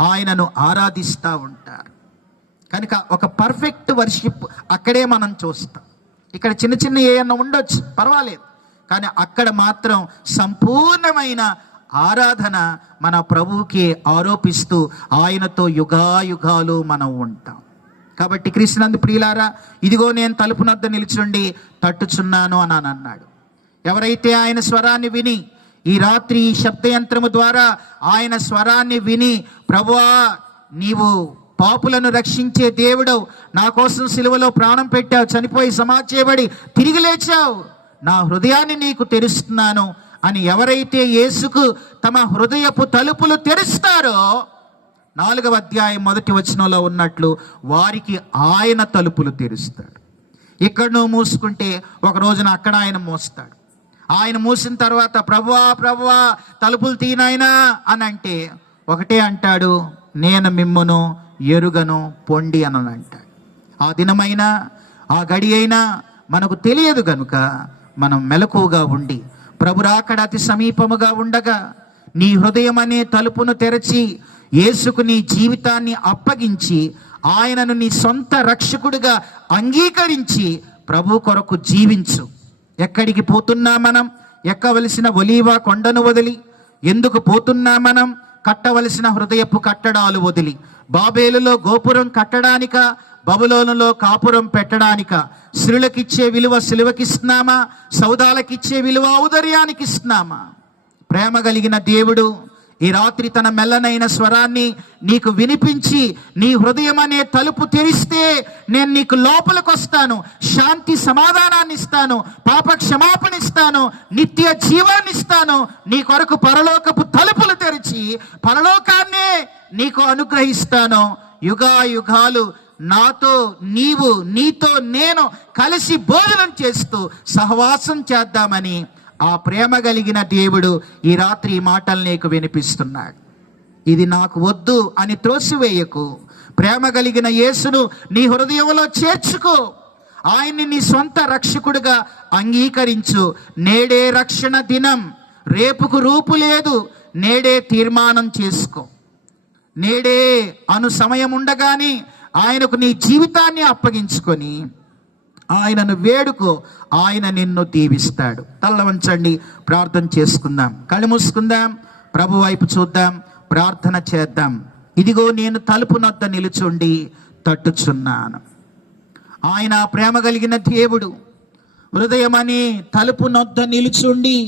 ఆయనను ఆరాధిస్తూ ఉంటారు. కనుక ఒక పర్ఫెక్ట్ వర్షిప్ అక్కడే మనం చూస్తాం. ఇక్కడ చిన్న చిన్న ఏమన్నా ఉండొచ్చు, పర్వాలేదు. కానీ అక్కడ మాత్రం సంపూర్ణమైన ఆరాధన మన ప్రభువుకి ఆరోపిస్తూ ఆయనతో యుగాలు మనం ఉంటాం. కాబట్టి క్రీస్తునందు ప్రియులారా, ఇదిగో నేను తలుపు వద్ద నిల్చుండి తట్టుచున్నాను అని అన్నాడు. ఎవరైతే ఆయన స్వరాన్ని విని, ఈ రాత్రి ఈ శబ్దయంత్రము ద్వారా ఆయన స్వరాన్ని విని, ప్రభువా నీవు పాపులను రక్షించే దేవుడవు, నా కోసం సిలువలో ప్రాణం పెట్టావు, చనిపోయి సమాధి చేయబడి తిరిగి లేచావు, నా హృదయాన్ని నీకు తెరుస్తున్నాను అని ఎవరైతే యేసుకు తమ హృదయపు తలుపులు తెరుస్తారో, 4వ అధ్యాయం 1వ వచనంలో ఉన్నట్లు వారికి ఆయన తలుపులు తెరుస్తాడు. ఇక్కడ నువ్వు మూసుకుంటే ఒక రోజున అక్కడ ఆయన మూస్తాడు. ఆయన మూసిన తర్వాత ప్రభువా తలుపులు తీనాయనా అని అంటే ఒకటే అంటాడు, నేను మిమ్మును ఎరుగను పొండి అని అంటాడు. ఆ దినమైనా ఆ గడి అయినా మనకు తెలియదు గనుక మనం మెలకువగా ఉండి, ప్రభు రాకడ అతి సమీపముగా ఉండగా నీ హృదయం అనే తలుపును తెరచి యేసుకు నీ జీవితాన్ని అప్పగించి ఆయనను నీ సొంత రక్షకుడిగా అంగీకరించి ప్రభు కొరకు జీవించు. ఎక్కడికి పోతున్నా మనం? ఎక్కవలసిన ఒలీవ కొండను వదిలి. ఎందుకు పోతున్నా మనం? కట్టవలసిన హృదయపు కట్టడాలు వదిలి. బాబేలులో గోపురం కట్టడానిక, బబులోనులో కాపురం పెట్టడానిక? స్త్రీలకిచ్చే విలువ సిలువకిస్తున్నామా? సౌదాలకిచ్చే విలువ ఔదర్యానికి ఇస్తున్నామా? ప్రేమ కలిగిన దేవుడు ఈ రాత్రి తన మెల్లనైన స్వరాన్ని నీకు వినిపించి, నీ హృదయం అనే తలుపు తెరిస్తే నేను నీకు లోపలికి వస్తాను, శాంతి సమాధానాన్ని ఇస్తాను, పాప క్షమాపణ ఇస్తాను, నిత్య జీవాన్ని ఇస్తాను, నీ కొరకు పరలోకపు తలుపులు తెరిచి పరలోకాన్నే నీకు అనుగ్రహిస్తాను. యుగాలు నాతో నీవు, నీతో నేను కలిసి భోజనం చేస్తూ సహవాసం చేద్దామని ఆ ప్రేమ కలిగిన దేవుడు ఈ రాత్రి ఈ మాటలు నీకు వినిపిస్తున్నాడు. ఇది నాకు వద్దు అని త్రోసివేయకు. ప్రేమ కలిగిన యేసును నీ హృదయంలో చేర్చుకో. ఆయన్ని నీ సొంత రక్షకుడిగా అంగీకరించు. నేడే రక్షణ దినం, రేపుకు రూపు లేదు. నేడే తీర్మానం చేసుకో. నేడే అను సమయం ఉండగానే ఆయనకు నీ జీవితాన్ని అప్పగించుకొని ఆయనను వేడుకో. ఆయన నిన్ను దీవిస్తాడు. తల్ల వంచండి, ప్రార్థన చేసుకుందాం. కళ్ళు మూసుకుందాం, ప్రభు వైపు చూద్దాం, ప్రార్థన చేద్దాం. ఇదిగో నేను తలుపు నొద్ద నిలుచుండి తట్టుచున్నాను. ఆయన ప్రేమ కలిగిన దేవుడు హృదయం అని తలుపు నొద్ద నిలుచుండి